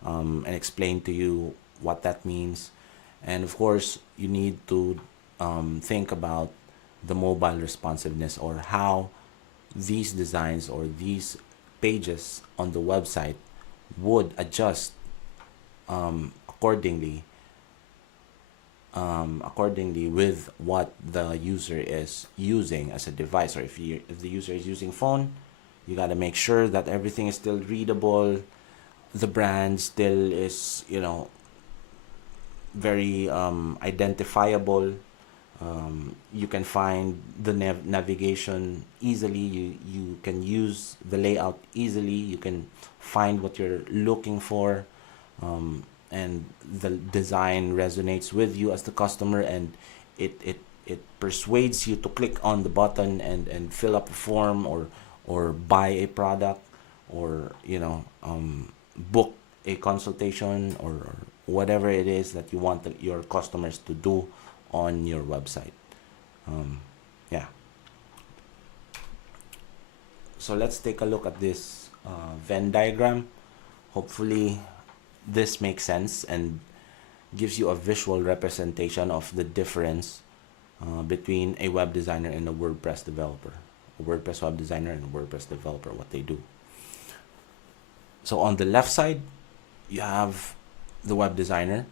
and explain to you what that means. And of course, you need to think about the mobile responsiveness, or how these designs or these pages on the website would adjust accordingly with what the user is using as a device. Or if the user is using phone, you got to make sure that everything is still readable, the brand still is very identifiable, You can find the navigation easily. You can use the layout easily. You can find what you're looking for, and the design resonates with you as the customer, and it persuades you to click on the button and fill up a form, or buy a product, or book a consultation, or whatever it is that you want your customers to do on your website. Yeah. So let's take a look at this Venn diagram. Hopefully this makes sense and gives you a visual representation of the difference between a web designer and a WordPress developer. A WordPress web designer and a WordPress developer, what they do. So on the left side, you have the web designer,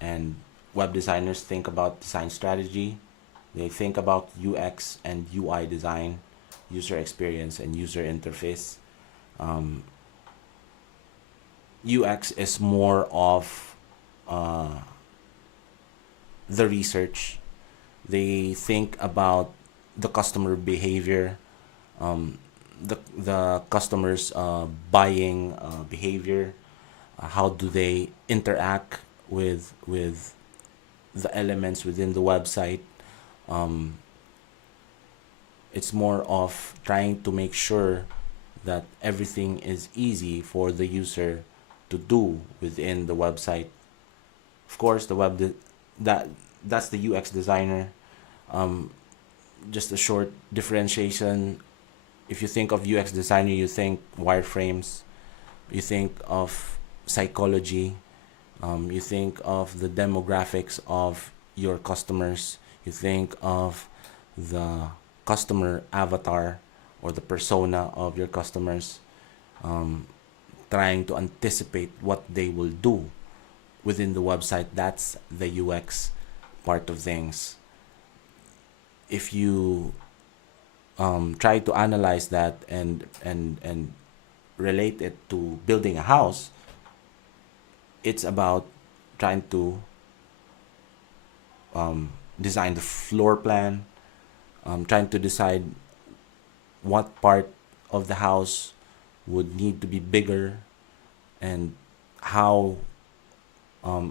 and web designers think about design strategy. They think about UX and UI design, user experience and user interface. UX is more of the research. They think about the customer behavior, the customer's buying behavior. How do they interact with the elements within the website? It's more of trying to make sure that everything is easy for the user to do within the website. Of course, that's the UX designer. Just a short differentiation. If you think of UX designer, you think wireframes, you think of psychology, you think of the demographics of your customers, you think of the customer avatar or the persona of your customers, trying to anticipate what they will do within the website. That's the UX part of things. If you try to analyze that and relate it to building a house, it's about trying to design the floor plan, trying to decide what part of the house would need to be bigger, and how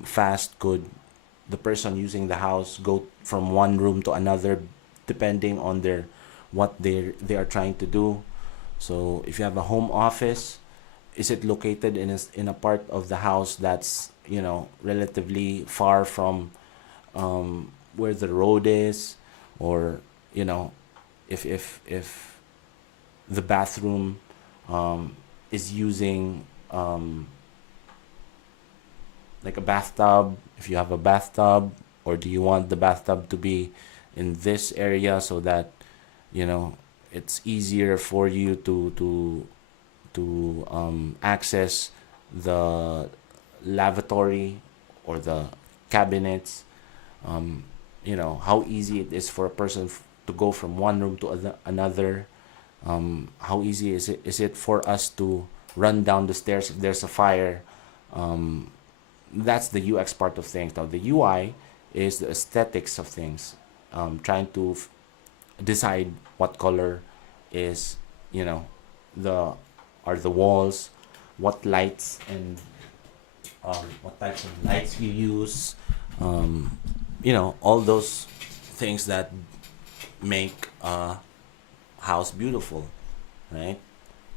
fast could the person using the house go from one room to another, depending on what they are trying to do. So if you have a home office, is it located in a part of the house that's relatively far from where the road is, or if the bathroom is using like a bathtub, if you have a bathtub, or do you want the bathtub to be in this area so that it's easier for you to access the lavatory or the cabinets. How easy it is for a person to go from one room to another. How easy is it for us to run down the stairs if there's a fire? That's the UX part of things. Now the UI is the aesthetics of things, trying to decide what color is the walls, what lights and what types of lights you use, all those things that make a house beautiful, right,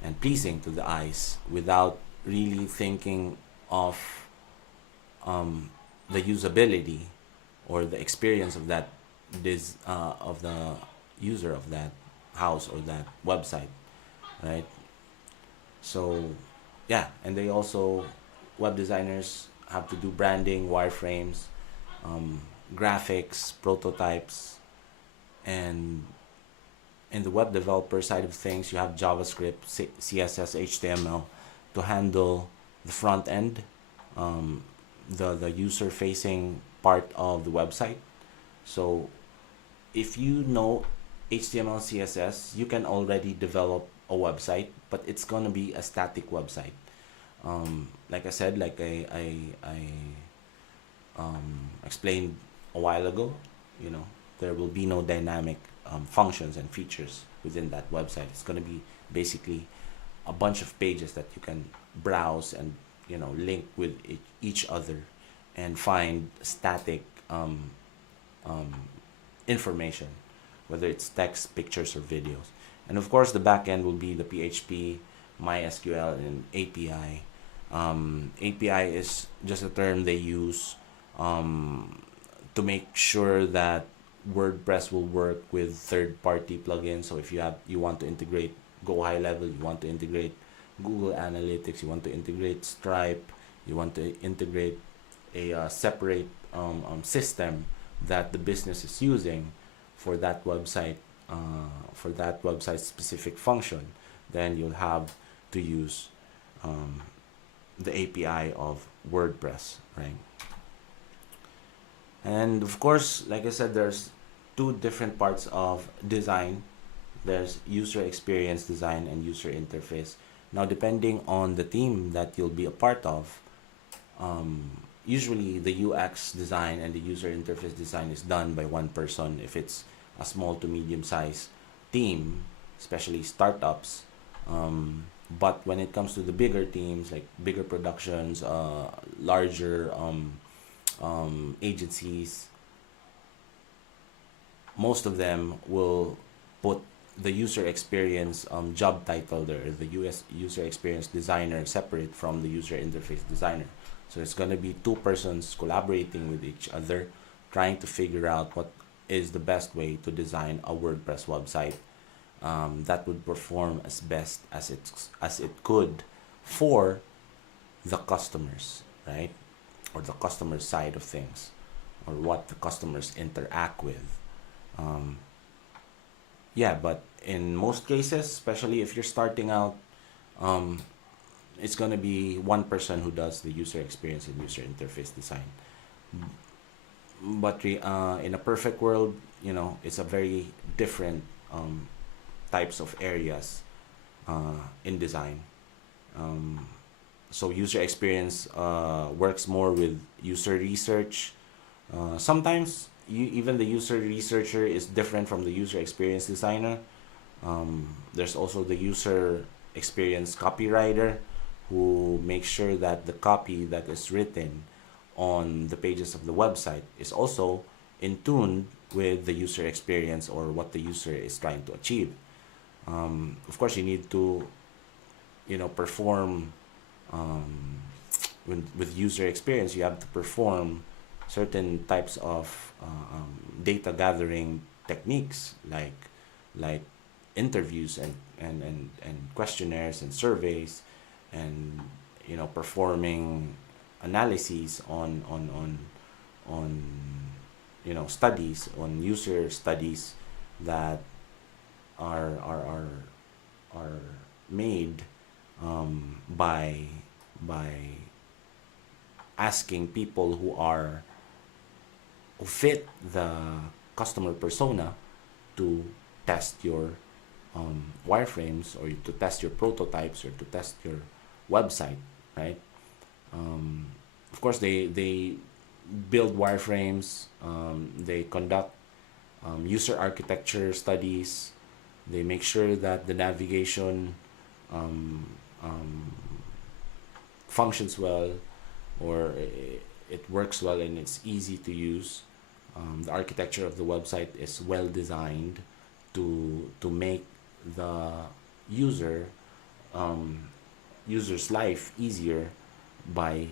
and pleasing to the eyes, without really thinking of the usability or the experience of that of the user of that house or that website, right? So yeah, and they also, web designers have to do branding, wireframes, graphics, prototypes, and in the web developer side of things, you have JavaScript, CSS, HTML to handle the front end, the user facing part of the website. So if you know HTML, CSS, you can already develop a website, but it's gonna be a static website. Like I said, like I explained a while ago, there will be no dynamic functions and features within that website. It's going to be basically a bunch of pages that you can browse and link with each other and find static um, information, whether it's text, pictures, or videos. And of course, the backend will be the PHP, MySQL, and API. API is just a term they use to make sure that WordPress will work with third-party plugins. So if you want to integrate Go High Level, you want to integrate Google Analytics, you want to integrate Stripe, you want to integrate a separate system that the business is using for that website specific function, then you'll have to use the API of WordPress, right? And of course, like I said, there's two different parts of design. There's user experience design and user interface. Now, depending on the team that you'll be a part of, usually the UX design and the user interface design is done by one person if it's a small to medium sized team, especially startups. But when it comes to the bigger teams, like bigger productions, larger agencies, most of them will put the user experience job title there, the user experience designer, separate from the user interface designer. So it's going to be two persons collaborating with each other, trying to figure out what is the best way to design a WordPress website that would perform as best as it could for the customers, right? Or the customer side of things, or what the customers interact with. Yeah, but in most cases, especially if you're starting out, it's going to be one person who does the user experience and user interface design. But in a perfect world, it's a very different types of areas in design. So user experience works more with user research. Sometimes even the user researcher is different from the user experience designer. There's also the user experience copywriter who makes sure that the copy that is written on the pages of the website is also in tune with the user experience or what the user is trying to achieve. Of course, you need to perform with user experience. You have to perform certain types of data gathering techniques like interviews and questionnaires and surveys, and performing analyses on studies, on user studies that are made by asking people who fit the customer persona to test your wireframes, or to test your prototypes, or to test your website, right? Of course, they build wireframes, they conduct user architecture studies, they make sure that the navigation functions well, or it works well and it's easy to use. The architecture of the website is well designed to make the user's life easier by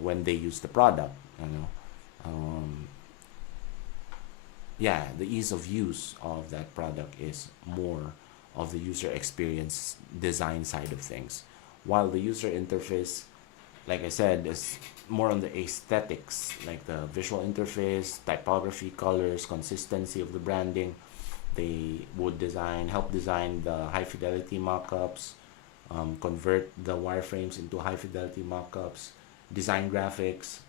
when they use the product. The ease of use of that product is more of the user experience design side of things, while the user interface, like I said, is more on the aesthetics, like the visual interface, typography, colors, consistency of the branding. They would help design the high fidelity mockups, convert the wireframes into high fidelity mockups, design graphics.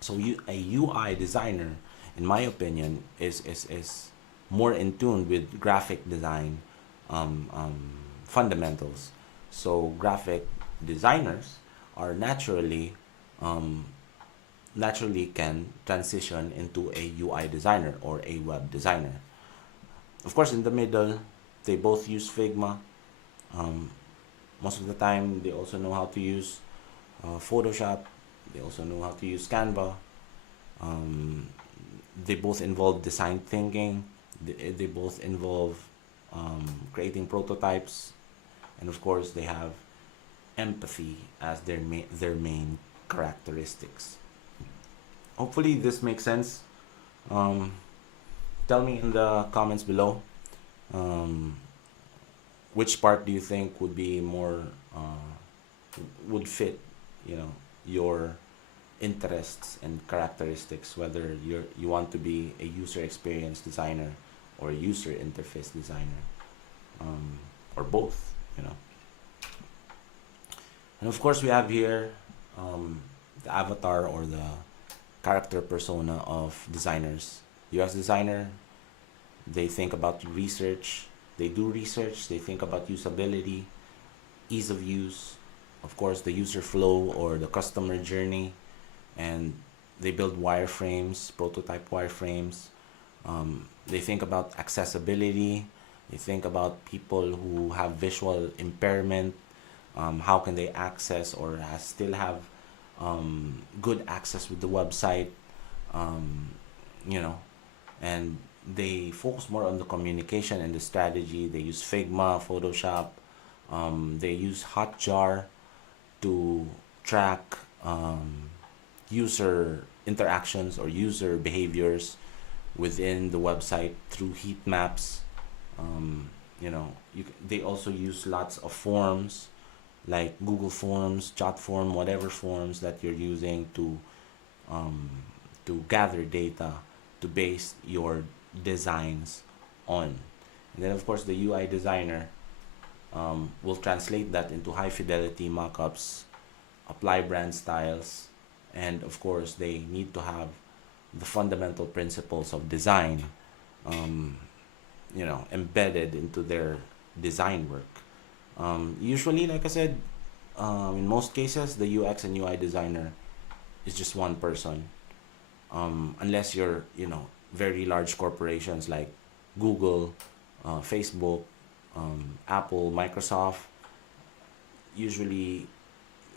So a UI designer, in my opinion, is more in tune with graphic design fundamentals. So graphic designers are naturally naturally can transition into a UI designer or a web designer. Of course, in the middle, they both use Figma. Um, Most of the time, they also know how to use Photoshop. They also know how to use Canva. Um, they both involve design thinking. They both involve creating prototypes, and of course, they have empathy as their main characteristics. Hopefully, this makes sense. Um, Tell me in the comments below, um, which part do you think would be more would fit, you know, your interests and characteristics, whether you want to be a user experience designer or a user interface designer, um, or both, you know. And of course, we have here the avatar or the character persona of designers. UX designer, they think about research, they do research, they think about usability, ease of use, of course, the user flow or the customer journey, and they build wireframes, prototype wireframes. They think about accessibility, they think about people who have visual impairment, how can they access or still have good access with the website, um, you know, and they focus more on the communication and the strategy. They use Figma, Photoshop, they use Hotjar to track user interactions or user behaviors within the website through heat maps. You know, they also use lots of forms like Google Forms, Chat Form, whatever forms that you're using um, to gather data to base your designs on. And then of course the UI designer will translate that into high fidelity mockups, apply brand styles, and of course they need to have the fundamental principles of design, you know, embedded into their design work. Usually, like I said, in most cases, the UX and UI designer is just one person. Unless you're, you know, very large corporations like Google, Facebook, Apple, Microsoft. Usually,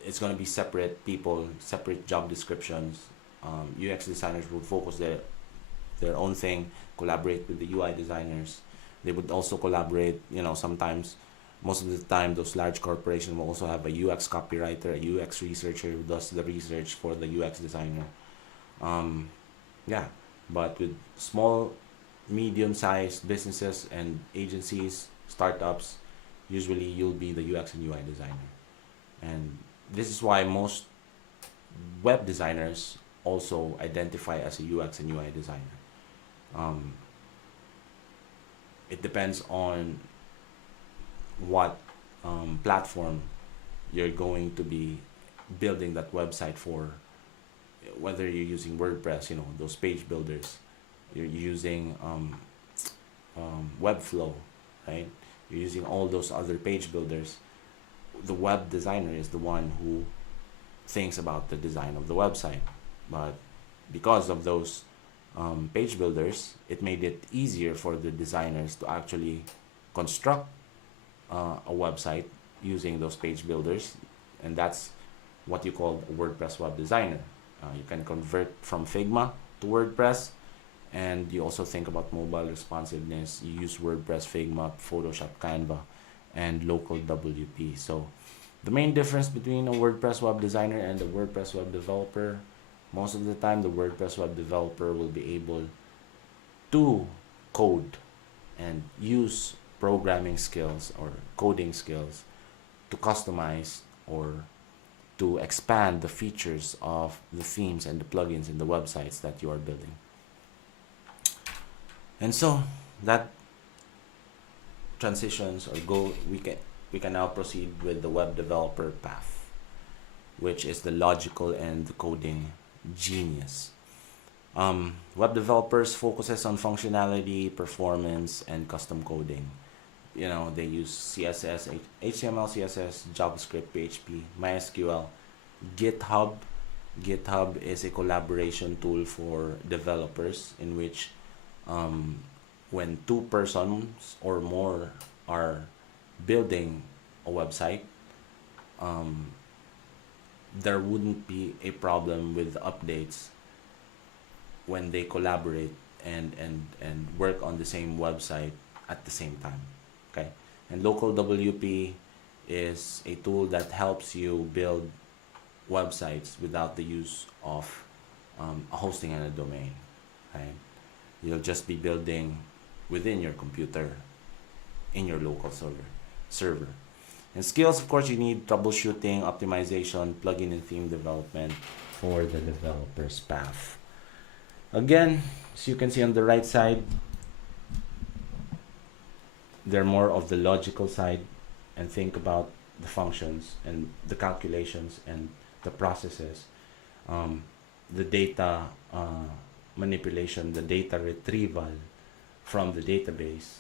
it's going to be separate people, separate job descriptions. UX designers would focus their own thing, collaborate with the UI designers. They would also collaborate, you know, sometimes, most of the time, those large corporations will also have a UX copywriter, a UX researcher who does the research for the UX designer. Yeah, but with small, medium-sized businesses and agencies, startups, usually you'll be the UX and UI designer. And this is why most web designers also identify as a UX and UI designer. Um, it depends on what platform you're going to be building that website for, whether you're using WordPress, you know, those page builders, you're using Webflow, right? You're using all those other page builders. The web designer is the one who thinks about the design of the website. But because of those page builders, it made it easier for the designers to actually construct a website using those page builders, and that's what you call a WordPress web designer. You can convert from Figma to WordPress, and you also think about mobile responsiveness. You use WordPress, Figma, Photoshop, Canva, and local WP. So the main difference between a WordPress web designer and a WordPress web developer, most of the time the WordPress web developer will be able to code and use programming skills or coding skills to customize or to expand the features of the themes and the plugins in the websites that you are building. And so that transitions or go we can now proceed with the web developer path, which is the logical and the coding genius. Web developers focuses on functionality, performance, and custom coding. You know, they use CSS, HTML, CSS, JavaScript, PHP, MySQL, GitHub, GitHub is a collaboration tool for developers in which when two persons or more are building a website, um, there wouldn't be a problem with updates when they collaborate and work on the same website at the same time. Okay, and local WP is a tool that helps you build websites without the use of a hosting and a domain. Right, you'll just be building within your computer in your local server. And skills, of course, you need troubleshooting, optimization, plugin and theme development for the developer's path. Again, as you can see on the right side, they're more of the logical side, and think about the functions and the calculations and the processes, the data manipulation, the data retrieval from the database.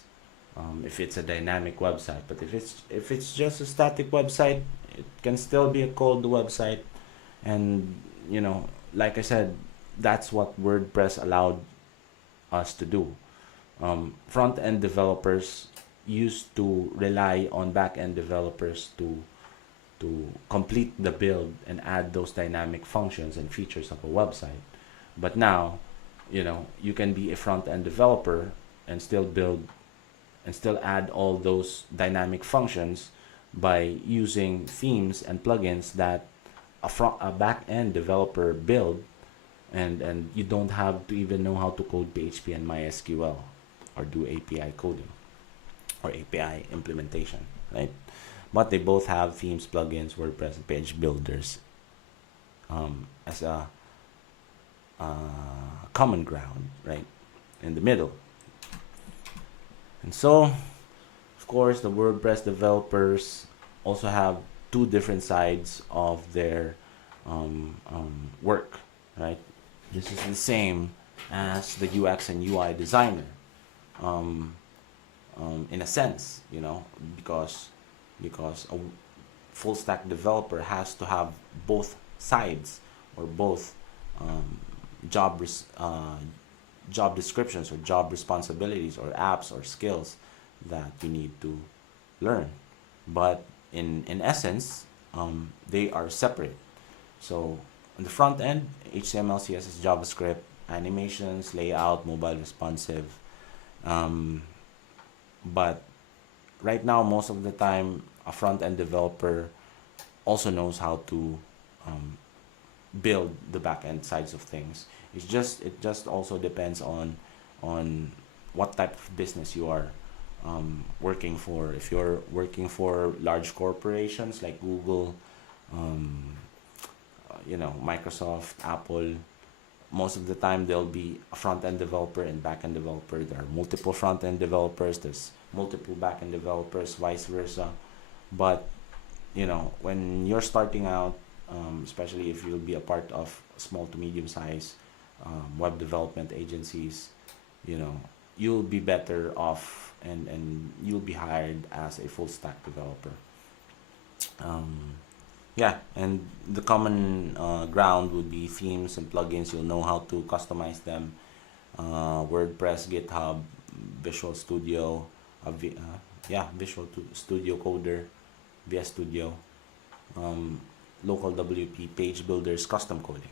If it's a dynamic website, but if it's just a static website, it can still be a cold website. And like I said, that's what WordPress allowed us to do. Front end developers used to rely on back end developers to complete the build and add those dynamic functions and features of a website. But now, you can be a front end developer and still build and still add all those dynamic functions by using themes and plugins that a back-end developer build, and you don't have to even know how to code PHP and MySQL or do API coding or API implementation, right? But they both have themes, plugins, WordPress, and page builders as a common ground, right, in the middle. And so, of course, the WordPress developers also have two different sides of their work, right? This is the same as the UX and UI designer, in a sense, because a full stack developer has to have both sides or both job descriptions or job responsibilities or apps or skills that you need to learn. But in essence, they are separate. So on the front end, HTML, CSS, JavaScript, animations, layout, mobile responsive. But right now, most of the time, a front end developer also knows how to build the back end sides of things. It just also depends on what type of business you are working for. If you're working for large corporations like Google, Microsoft, Apple, most of the time there'll be a front-end developer and back-end developer. There are multiple front-end developers, there's multiple back-end developers, vice versa. But when you're starting out, especially if you'll be a part of small to medium size web development agencies, you'll be better off and you'll be hired as a full stack developer. And the common ground would be themes and plugins. You'll know how to customize them. WordPress, GitHub, Visual Studio, Visual Studio Coder, VS Studio, local WP, page builders, custom coding.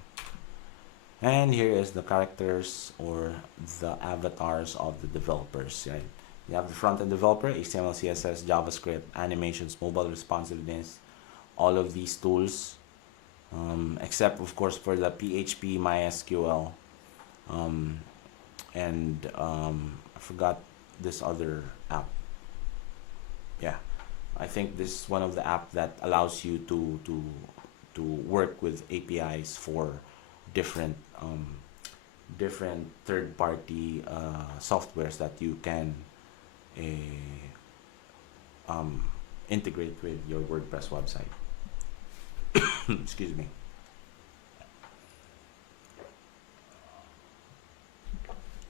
And here is the characters or the avatars of the developers, right? You have the front-end developer, HTML, CSS, JavaScript, animations, mobile responsiveness, all of these tools, except of course for the PHP, MySQL, and I forgot this other app. I think this is one of the app that allows you to work with APIs for different third-party softwares that you can integrate with your WordPress website. Excuse me.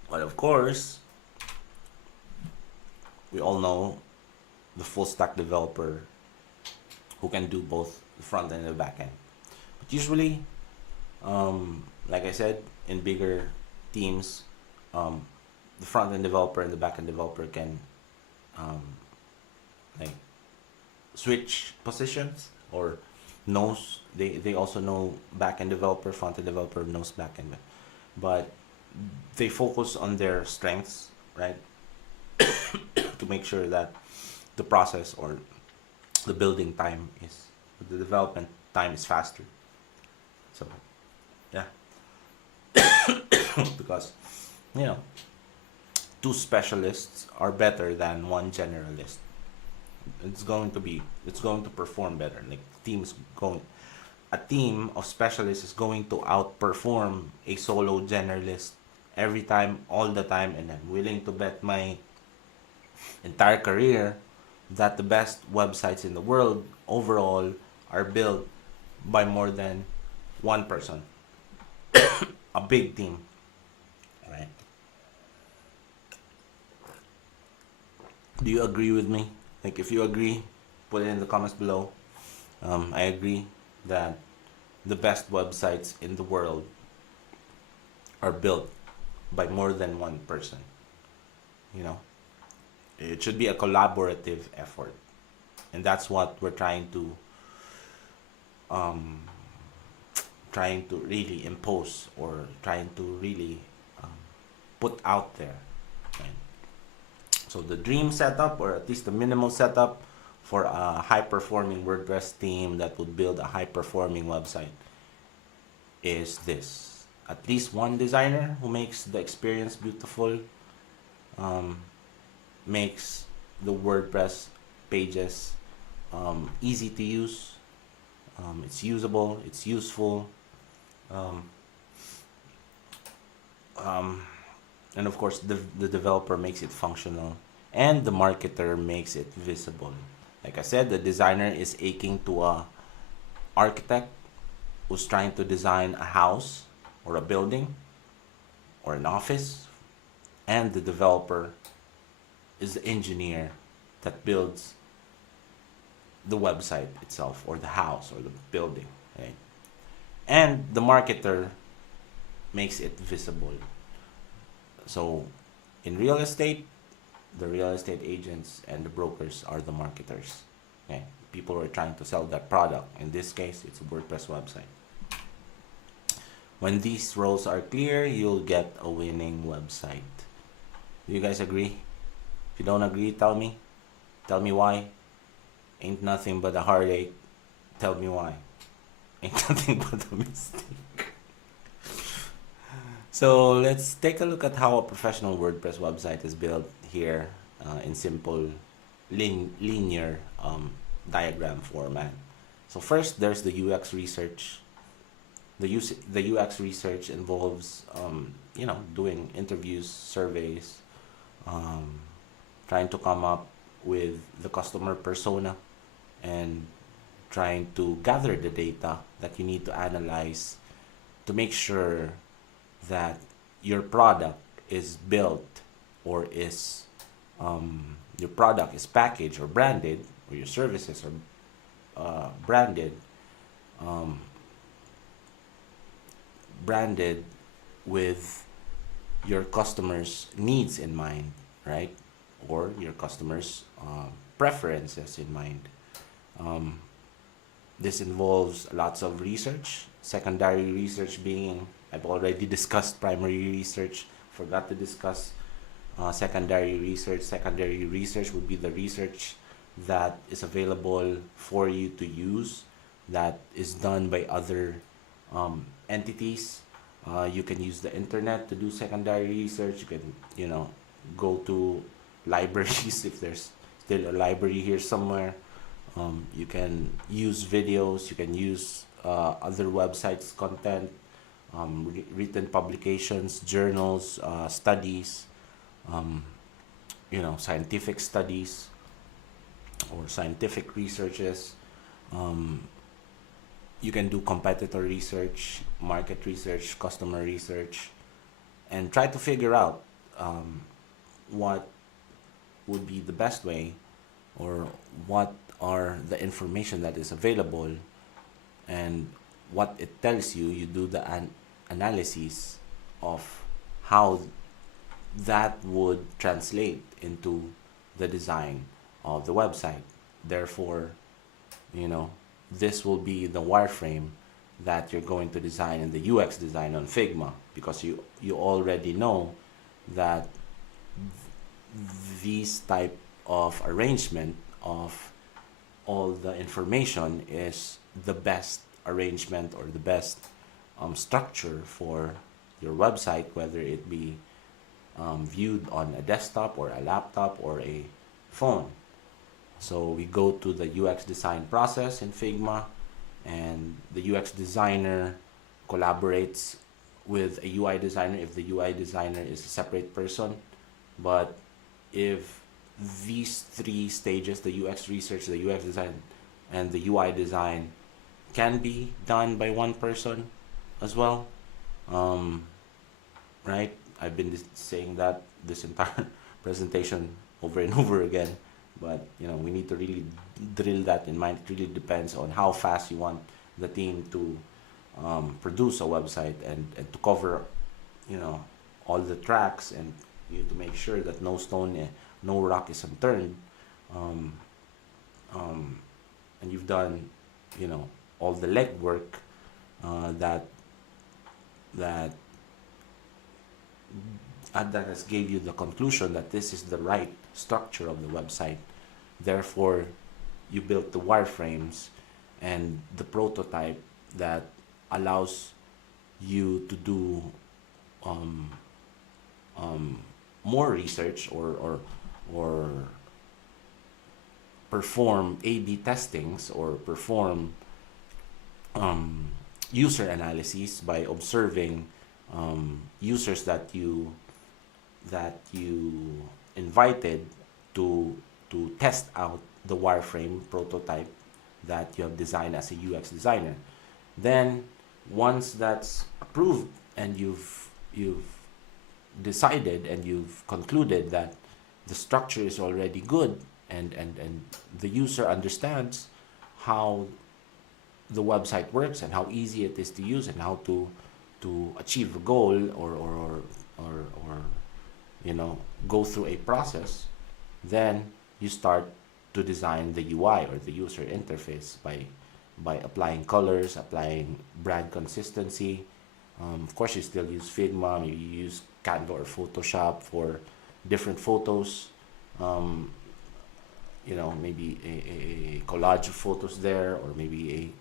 But of course, we all know the full stack developer who can do both the front end and the back end. But usually, Like I said, in bigger teams, um, the front end developer and the back end developer can um, like switch positions, or knows, they also know back end developer, front end developer knows back end, but they focus on their strengths, right? To make sure that the process, or the building time is, the development time is faster. So yeah, because you know, two specialists are better than one generalist. It's going to perform better. Like teams going A team of specialists is going to outperform a solo generalist every time, all the time, and I'm willing to bet my entire career that the best websites in the world overall are built by more than one person, a big team, right? Do you agree with me? Like, if you agree, put it in the comments below. I agree that the best websites in the world are built by more than one person. You know, it should be a collaborative effort, and that's what we're um, trying to really impose, or trying to really um, put out there. Right? So the dream setup, or at least the minimal setup for a high performing WordPress team that would build a high performing website, is this: at least one designer who makes the experience beautiful, um, makes the WordPress pages easy to use, it's usable, it's useful, um, um, and of course the developer makes it functional, and the marketer makes it visible. Like I said, the designer is akin to a architect who's trying to design a house, or a building, or an office, and the developer is the engineer that builds the website itself, or the house, or the building, right? And the marketer makes it visible. So in real estate, the real estate agents and the brokers are the marketers. Okay? People are trying to sell that product. In this case, it's a WordPress website. When these roles are clear, you'll get a winning website. Do you guys agree? If you don't agree, tell me. Tell me why. Ain't nothing but a heartache. Tell me why. Ain't nothing but a mistake. So let's take a look at how a professional WordPress website is built here in simple linear diagram format. So first, there's the UX research. The UX research involves doing interviews, surveys, um, trying to come up with the customer persona, and trying to gather the data that you need to analyze to make sure that your product is built, or is your product is packaged or branded, or your services are um, branded with your customers' needs in mind, right? Or your customers' preferences in mind. Um, this involves lots of research, secondary research being, I've already discussed primary research, forgot to discuss secondary research. Secondary research would be the research that is available for you to use, that is done by other entities. You can use the internet to do secondary research. You can, go to libraries if there's still a library here somewhere. You can use videos. You can use other websites' content, written publications, journals, studies, scientific studies, or scientific researches. Um, you can do competitor research, market research, customer research, and try to figure out what would be the best way, or what are the information that is available, and what it tells you, you do the analysis of how that would translate into the design of the website. Therefore, you know, this will be the wireframe that you're going to design in the UX design on Figma, because you already know that these type of arrangement of all the information is the best arrangement or the best structure for your website, whether it be viewed on a desktop or a laptop or a phone. So we go to the UX design process in Figma, and the UX designer collaborates with a UI designer if the UI designer is a separate person. But if these three stages, the UX research, the UX design, and the UI design, can be done by one person as well, right? I've been saying that this entire presentation over and over again, but we need to really drill that in mind. It really depends on how fast you want the team to produce a website, and to cover all the tracks, and you to make sure that no stone, no rock is unturned, um, and you've done all the legwork that that that has gave you the conclusion that this is the right structure of the website. Therefore, you built the wireframes and the prototype that allows you to do um, more research, or perform A/B testings, or perform user analyses by observing users that you invited to test out the wireframe prototype that you have designed as a UX designer. Then once that's approved, and you've decided and you've concluded that the structure is already good, and the user understands how the website works and how easy it is to use, and how to achieve a goal, or go through a process, then you start to design the UI, or the user interface, by applying colors, applying brand consistency. Of course, you still use Figma, maybe you use Canva or Photoshop for different photos. Maybe a collage of photos there, or maybe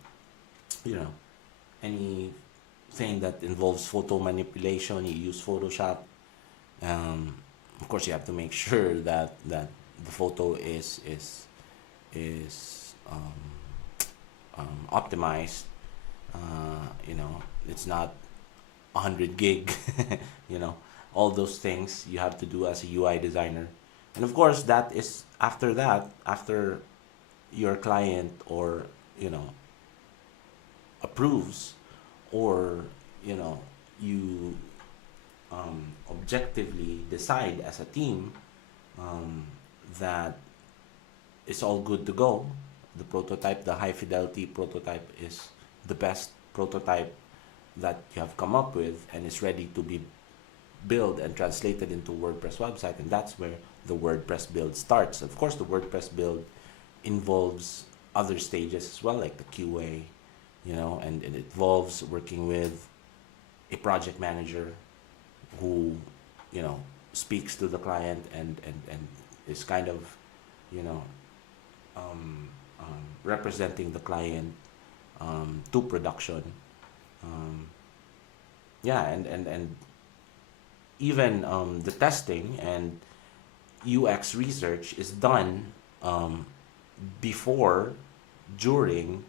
anything that involves photo manipulation, you use Photoshop. Of course, you have to make sure that the photo is optimized. It's not 100 gig. All those things you have to do as a UI designer. And of course, that is after your client, or approves, or you objectively decide as a team that it's all good to go. The prototype, the high fidelity prototype, is the best prototype that you have come up with, and is ready to be built and translated into WordPress website. And that's where the WordPress build starts. Of course, the WordPress build involves other stages as well, like the QA, and it involves working with a project manager who speaks to the client, and is kind of representing the client to production. And even the testing and UX research is done before, during,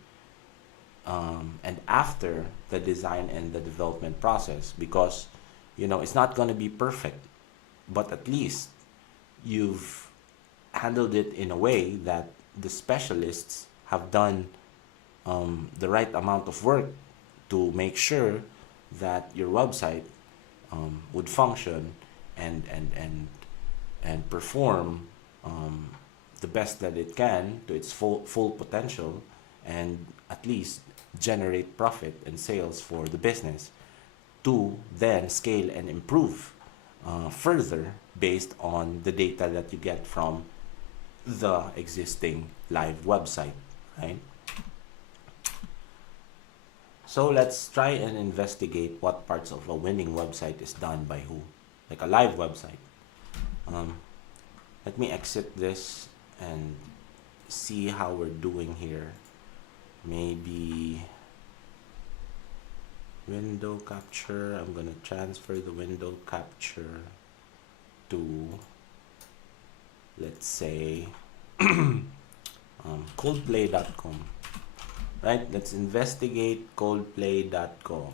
and after the design and the development process, because it's not going to be perfect, but at least you've handled it in a way that the specialists have done the right amount of work to make sure that your website would function and perform the best that it can to its full potential, and at least generate profit and sales for the business, to then scale and improve further based on the data that you get from the existing live website, right? So let's try and investigate what parts of a winning website is done by who, like a live website. Let me exit this and see how we're doing here. Maybe window capture. I'm gonna transfer the window capture to, let's say, coldplay.com. Right? Let's investigate coldplay.com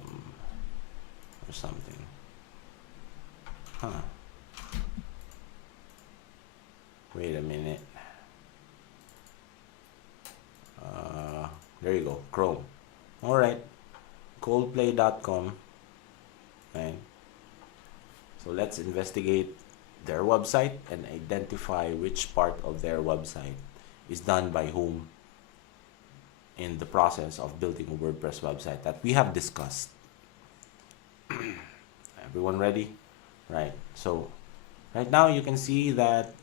or something. Huh. Wait a minute. There you go, Chrome. All right, coldplay.com. Right. So let's investigate their website and identify which part of their website is done by whom in the process of building a WordPress website that we have discussed. Everyone ready? Right. So right now you can see that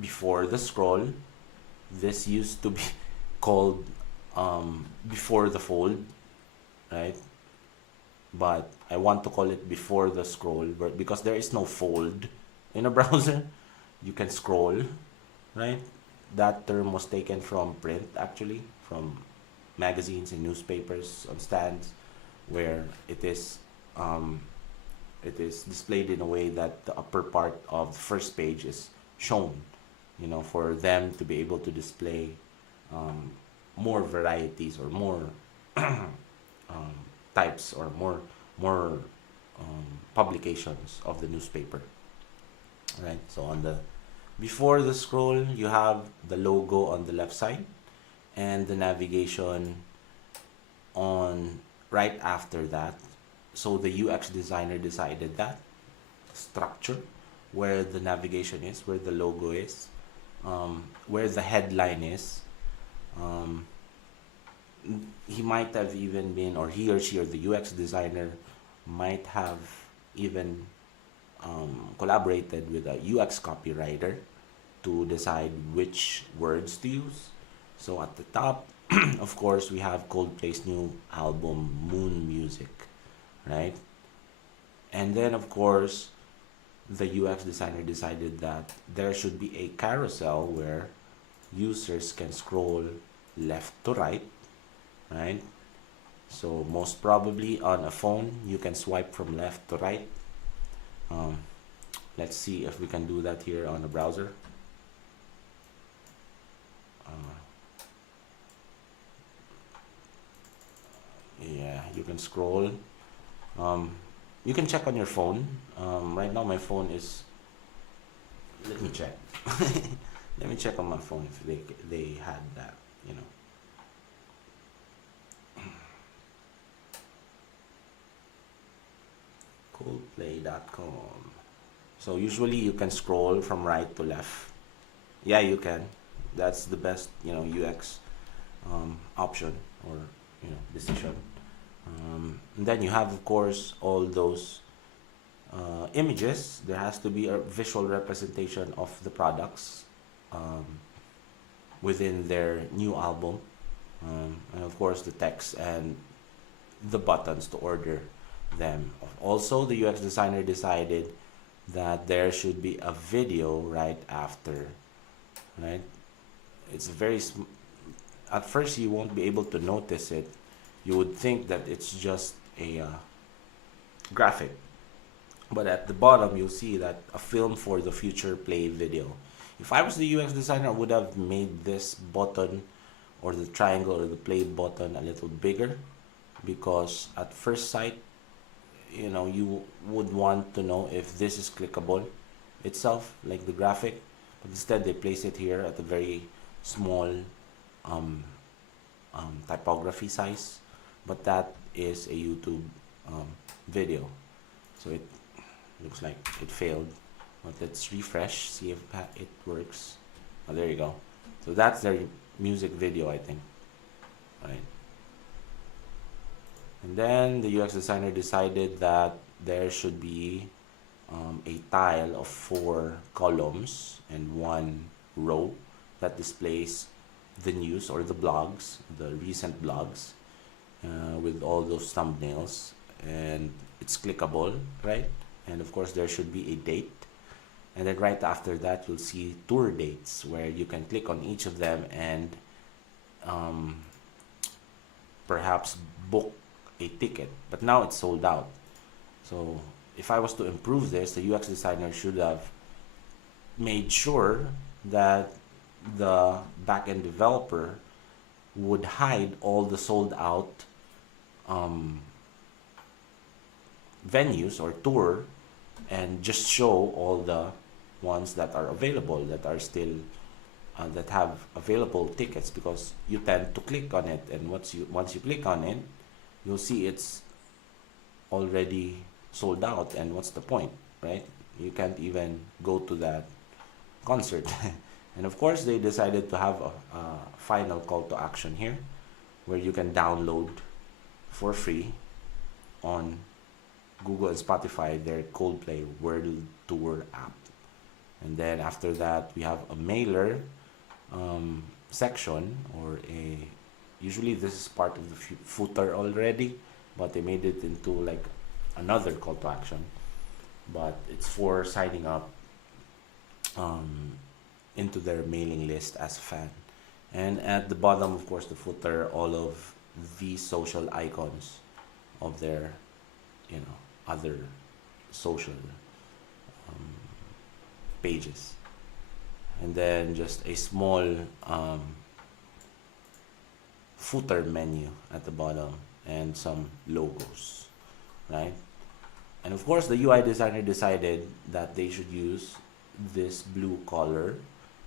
before the scroll, this used to be called before the fold, right? But I want to call it before the scroll, because there is no fold in a browser. You can scroll, right? That term was taken from print, actually, from magazines and newspapers on stands, where it is displayed in a way that the upper part of the first page is shown, for them to be able to display more varieties or more types or more publications of the newspaper, right? So on the before the scroll, you have the logo on the left side and the navigation on right after that. So the UX designer decided that structure, where the navigation is, where the logo is, where the headline is. He might have even been, or he or she or the UX designer might have even collaborated with a UX copywriter to decide which words to use. So at the top, of course, we have Coldplay's new album, Moon Music, right? And then, of course, the UX designer decided that there should be a carousel where users can scroll left to right, right? So most probably on a phone, you can swipe from left to right. Let's see if we can do that here on a browser. Yeah, you can scroll. You can check on your phone. Right now my phone is, let me check. Let me check on my phone if they had that, Coldplay.com. So usually you can scroll from right to left. Yeah, you can. That's the best, UX option or decision. And then you have, of course, all those images. There has to be a visual representation of the products within their new album, and of course the text and the buttons to order them. Also, the UX designer decided that there should be a video right after, right? It's at first you won't be able to notice it. You would think that it's just a graphic, but at the bottom you'll see that a film for the future play video. If I was the UX designer, I would have made this button or the triangle or the play button a little bigger, because at first sight, you would want to know if this is clickable itself, like the graphic, but instead they place it here at a very small typography size, but that is a YouTube video, so it looks like it failed. But let's refresh, see if it works. Oh, there you go. So that's their music video, I think, right? And then the UX designer decided that there should be a tile of 4 columns and 1 row that displays the news or the blogs, the recent blogs, with all those thumbnails, and it's clickable, right? And of course there should be a date, and then right after that you'll see tour dates where you can click on each of them and um, perhaps book a ticket, but now it's sold out. So if I was to improve this, the UX designer should have made sure that the backend developer would hide all the sold out venues or tour and just show all the ones that are available, that are still that have available tickets, because you tend to click on it, and once you click on it, you'll see it's already sold out, and what's the point, right? You can't even go to that concert. And of course they decided to have a final call to action here where you can download for free on Google and Spotify their Coldplay World Tour app. And then after that we have a mailer section, or a, usually this is part of the footer already, but they made it into like another call to action, but it's for signing up into their mailing list as a fan. And at the bottom, of course, the footer, all of the social icons of their, other social pages. And then just a small footer menu at the bottom and some logos, right? And of course the UI designer decided that they should use this blue color,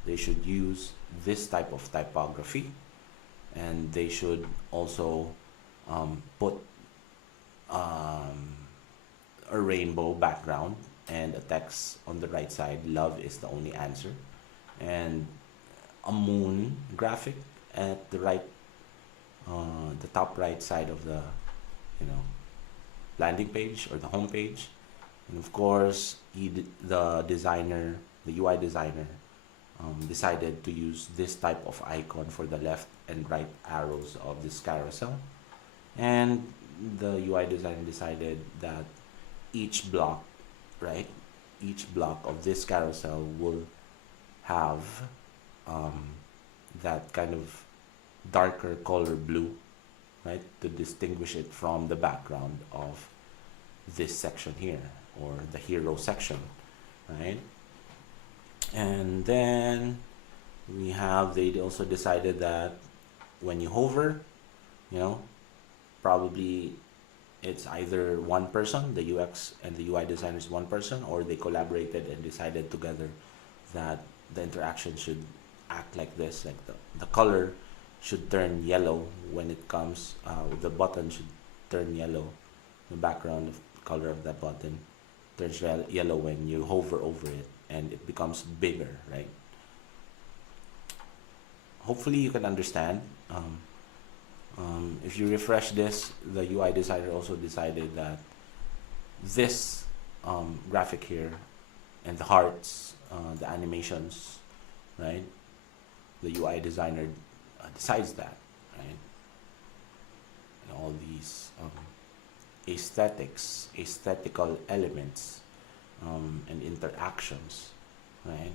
they should use this type of typography, and they should also put a rainbow background and a text on the right side, love is the only answer, and a moon graphic at the right, the top right side of the landing page or the home page. And of course the designer, the UI designer, decided to use this type of icon for the left and right arrows of this carousel. And the UI designer decided that each block, right, each block of this carousel will have that kind of darker color blue, right, to distinguish it from the background of this section here, or the hero section, right? And then we have, they also decided that when you hover, probably it's either one person, the UX and the UI designer is one person, or they collaborated and decided together that the interaction should act like this, like the color should turn yellow when it comes, the button should turn yellow, the background of color of that button turns yellow when you hover over it, and it becomes bigger, right? Hopefully you can understand. If you refresh this, the UI designer also decided that this graphic here and the hearts, the animations, right? The UI designer decides that, right? And all these aesthetical elements and interactions, right?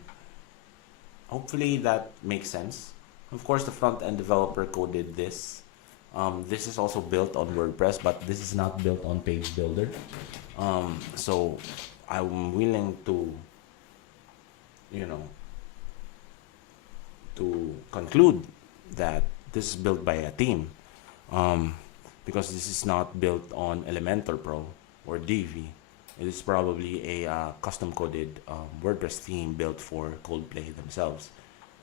Hopefully that makes sense. Of course, the front-end developer coded this. This is also built on WordPress, but this is not built on Page Builder. So I'm willing to, to conclude that this is built by a team, because this is not built on Elementor Pro or Divi. It is probably a custom-coded WordPress theme built for Coldplay themselves,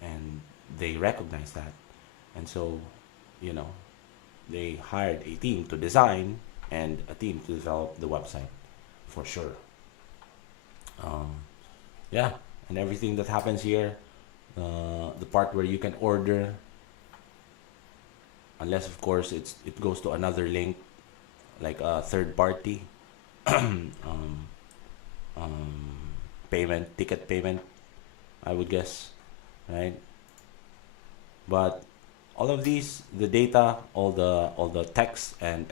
and they recognize that, and so they hired a team to design and a team to develop the website for sure. Yeah, and everything that happens here, the part where you can order, unless of course it goes to another link, like a third party um, ticket payment, I would guess, right? But all of these, the data, all the text, and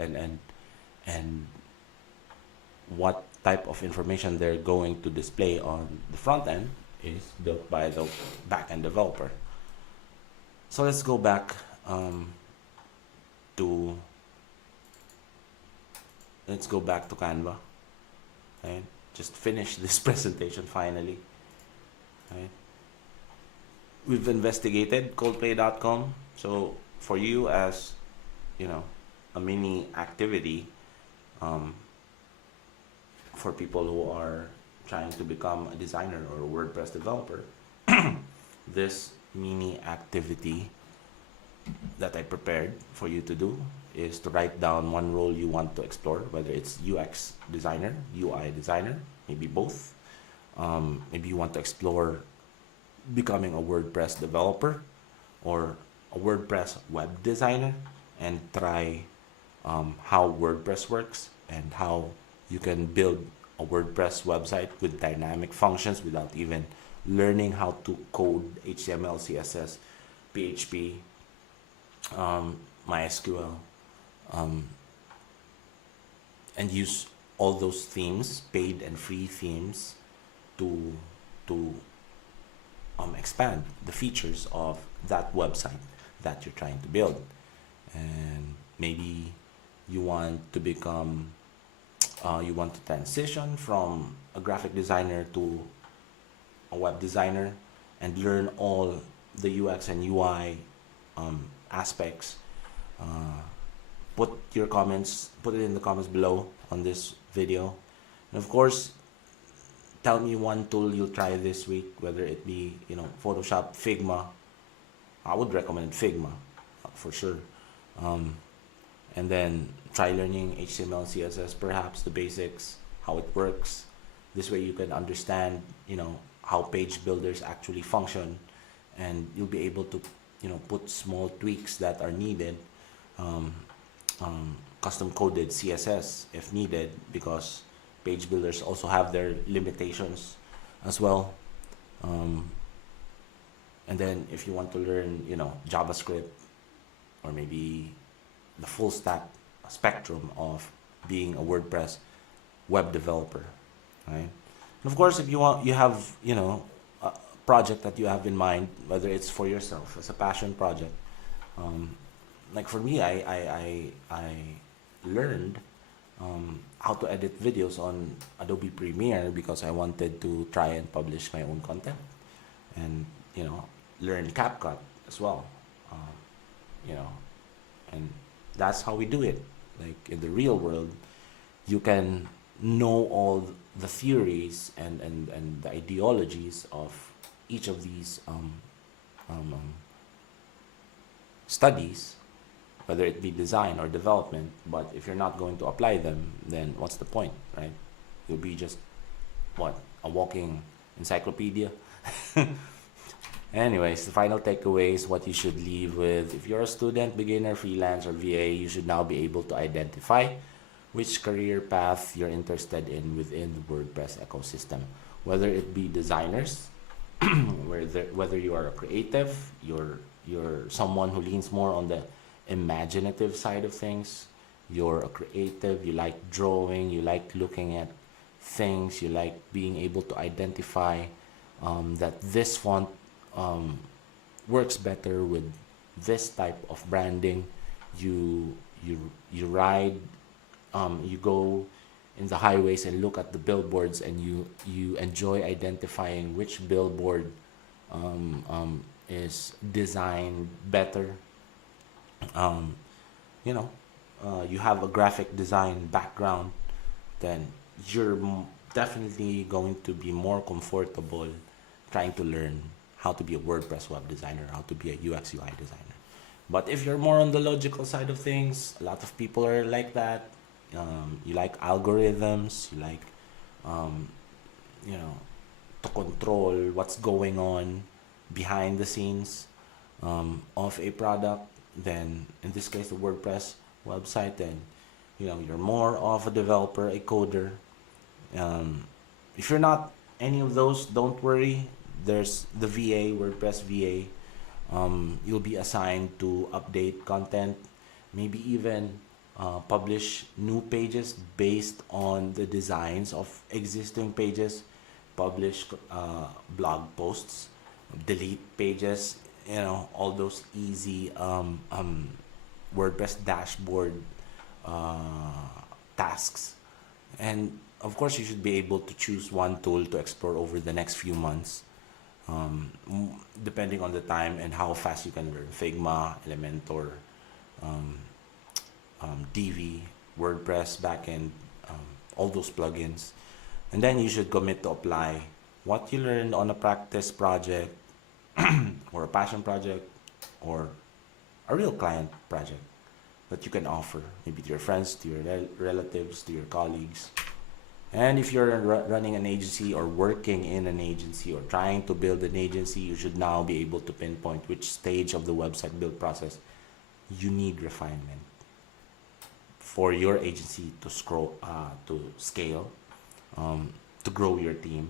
what type of information they're going to display on the front end is built by the back end developer. So let's go back to Canva, right? Just finish this presentation finally, right? We've investigated coldplay.com. So for you, as you know, a mini activity, um, for people who are trying to become a designer or a WordPress developer, this mini activity that I prepared for you to do is to write down one role you want to explore, whether it's UX designer, UI designer, maybe both. Maybe you want to explore becoming a WordPress developer or a WordPress web designer and try how WordPress works and how you can build a WordPress website with dynamic functions without even learning how to code HTML, CSS, PHP, MySQL, and use all those themes, paid and free themes, to to expand the features of that website that you're trying to build. And maybe you want to become you want to transition from a graphic designer to a web designer and learn all the UX and UI aspects. uh, Put it in the comments below on this video, and of course tell me one tool you'll try this week, whether it be Photoshop, Figma. I would recommend Figma for sure. And then try learning HTML, CSS, perhaps the basics, how it works. This way you can understand, how page builders actually function, and you'll be able to, put small tweaks that are needed, custom coded CSS if needed, because page builders also have their limitations as well. And then if you want to learn, JavaScript, or maybe the full stack spectrum of being a WordPress web developer, right? And of course, if you have, a project that you have in mind, whether it's for yourself as a passion project, like for me, I learned how to edit videos on Adobe Premiere because I wanted to try and publish my own content, and learn CapCut as well. You know, and that's how we do it. Like in the real world, you can know all the theories and the ideologies of each of these studies, whether it be design or development. But if you're not going to apply them, then what's the point, right? You'll be just a walking encyclopedia. Anyways, the final takeaway is what you should leave with. If you're a student, beginner, freelance, or VA, you should now be able to identify which career path you're interested in within the WordPress ecosystem. Whether it be designers, whether you are a creative, you're someone who leans more on the imaginative side of things, you're a creative, you like drawing, you like looking at things, you like being able to identify that this font works better with this type of branding. You ride, you go in the highways and look at the billboards, and you enjoy identifying which billboard is designed better. um, you have a graphic design background, then you're definitely going to be more comfortable trying to learn how to be a WordPress web designer, how to be a UX UI designer. But if you're more on the logical side of things, a lot of people are like that. You like algorithms, you like, um, you know, to control what's going on behind the scenes of a product. Then, in this case, the WordPress website, then you're more of a developer, a coder. um, if you're not any of those, don't worry. There's the VA, WordPress VA. You'll be assigned to update content, maybe even publish new pages based on the designs of existing pages, publish blog posts, delete pages, all those easy WordPress dashboard tasks. And of course, you should be able to choose one tool to explore over the next few months, depending on the time and how fast you can learn. Figma, Elementor, um, DV, WordPress backend, all those plugins. And then you should commit to apply what you learned on a practice project or a passion project or a real client project that you can offer maybe to your friends, to your relatives, to your colleagues. And if you're running an agency or working in an agency or trying to build an agency, you should now be able to pinpoint which stage of the website build process you need refinement for your agency to scale, to grow your team,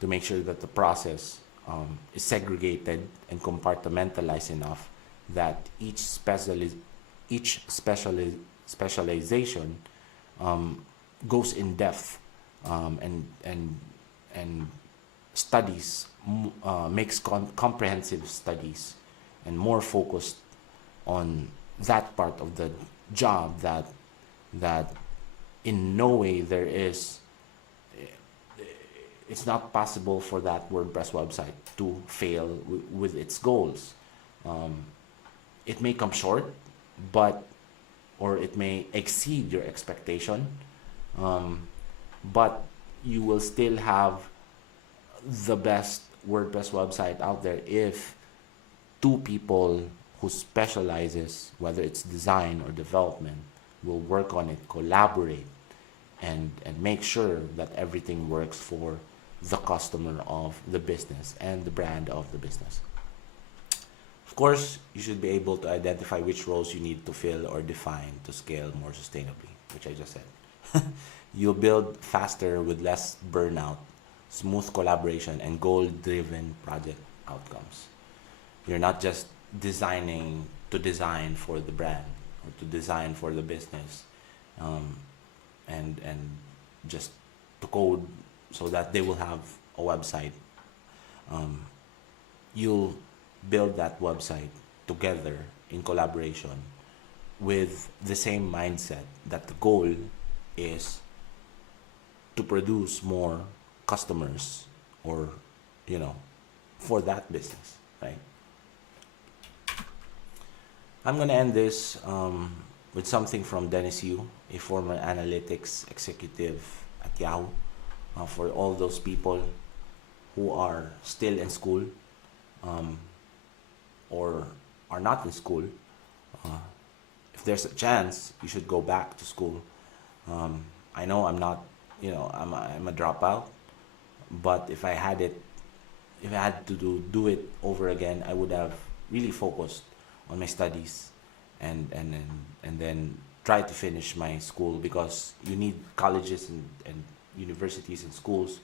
to make sure that the process is segregated and compartmentalized enough that each specialization goes in depth, and studies, makes comprehensive studies and more focused on that part of the job that in no way there is it's not possible for that WordPress website to fail with its goals. It may come short, but or it may exceed your expectation, but you will still have the best WordPress website out there if two people who specializes, whether it's design or development, will work on it, collaborate, and make sure that everything works for the customer of the business and the brand of the business. Of course, you should be able to identify which roles you need to fill or define to scale more sustainably, which I just said. You'll build faster with less burnout, smooth collaboration, and goal-driven project outcomes. You're not just designing to design for the brand or to design for the business, and just to code so that they will have a website. You'll build that website together in collaboration with the same mindset that the goal is to produce more customers, or for that business, right? I'm gonna end this with something from Dennis Yu, a former analytics executive at Yahoo. For all those people who are still in school, or are not in school, if there's a chance, you should go back to school. I know I'm not, I'm a dropout, but if I had to do it over again, I would have really focused on my studies, and then try to finish my school, because you need colleges and universities and schools,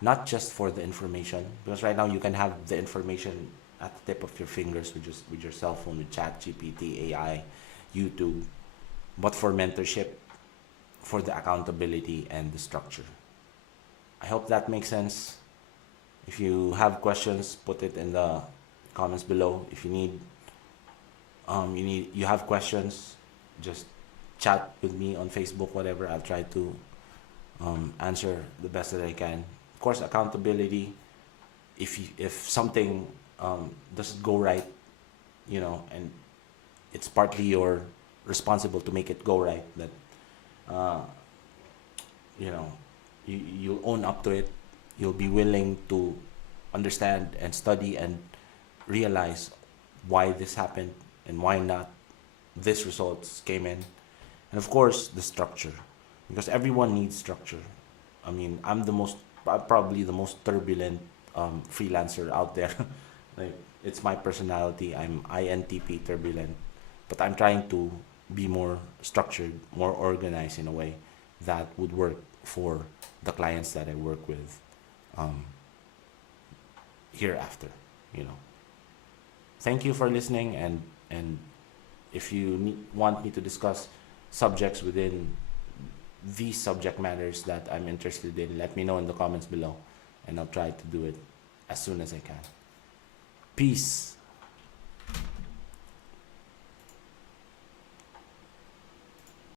not just for the information, because right now you can have the information at the tip of your fingers with your cell phone, with ChatGPT, AI, YouTube, but for mentorship, for the accountability and the structure. I hope that makes sense. If you have questions, put it in the comments below. If you have questions, just chat with me on Facebook, whatever. I'll try to answer the best that I can. Of course, accountability. If something doesn't go right, and it's partly your responsible to make it go right, that you'll own up to it. You'll be willing to understand and study and realize why this happened and why not this results came in. And of course, the structure, because everyone needs structure. I mean, I'm probably the most turbulent freelancer out there. Like, it's my personality. I'm INTP, turbulent, but I'm trying to be more structured, more organized in a way that would work for the clients that I work with um, hereafter. You know. Thank you for listening, and if you want me to discuss subjects within these subject matters that I'm interested in, let me know in the comments below, and I'll try to do it as soon as I can. Peace.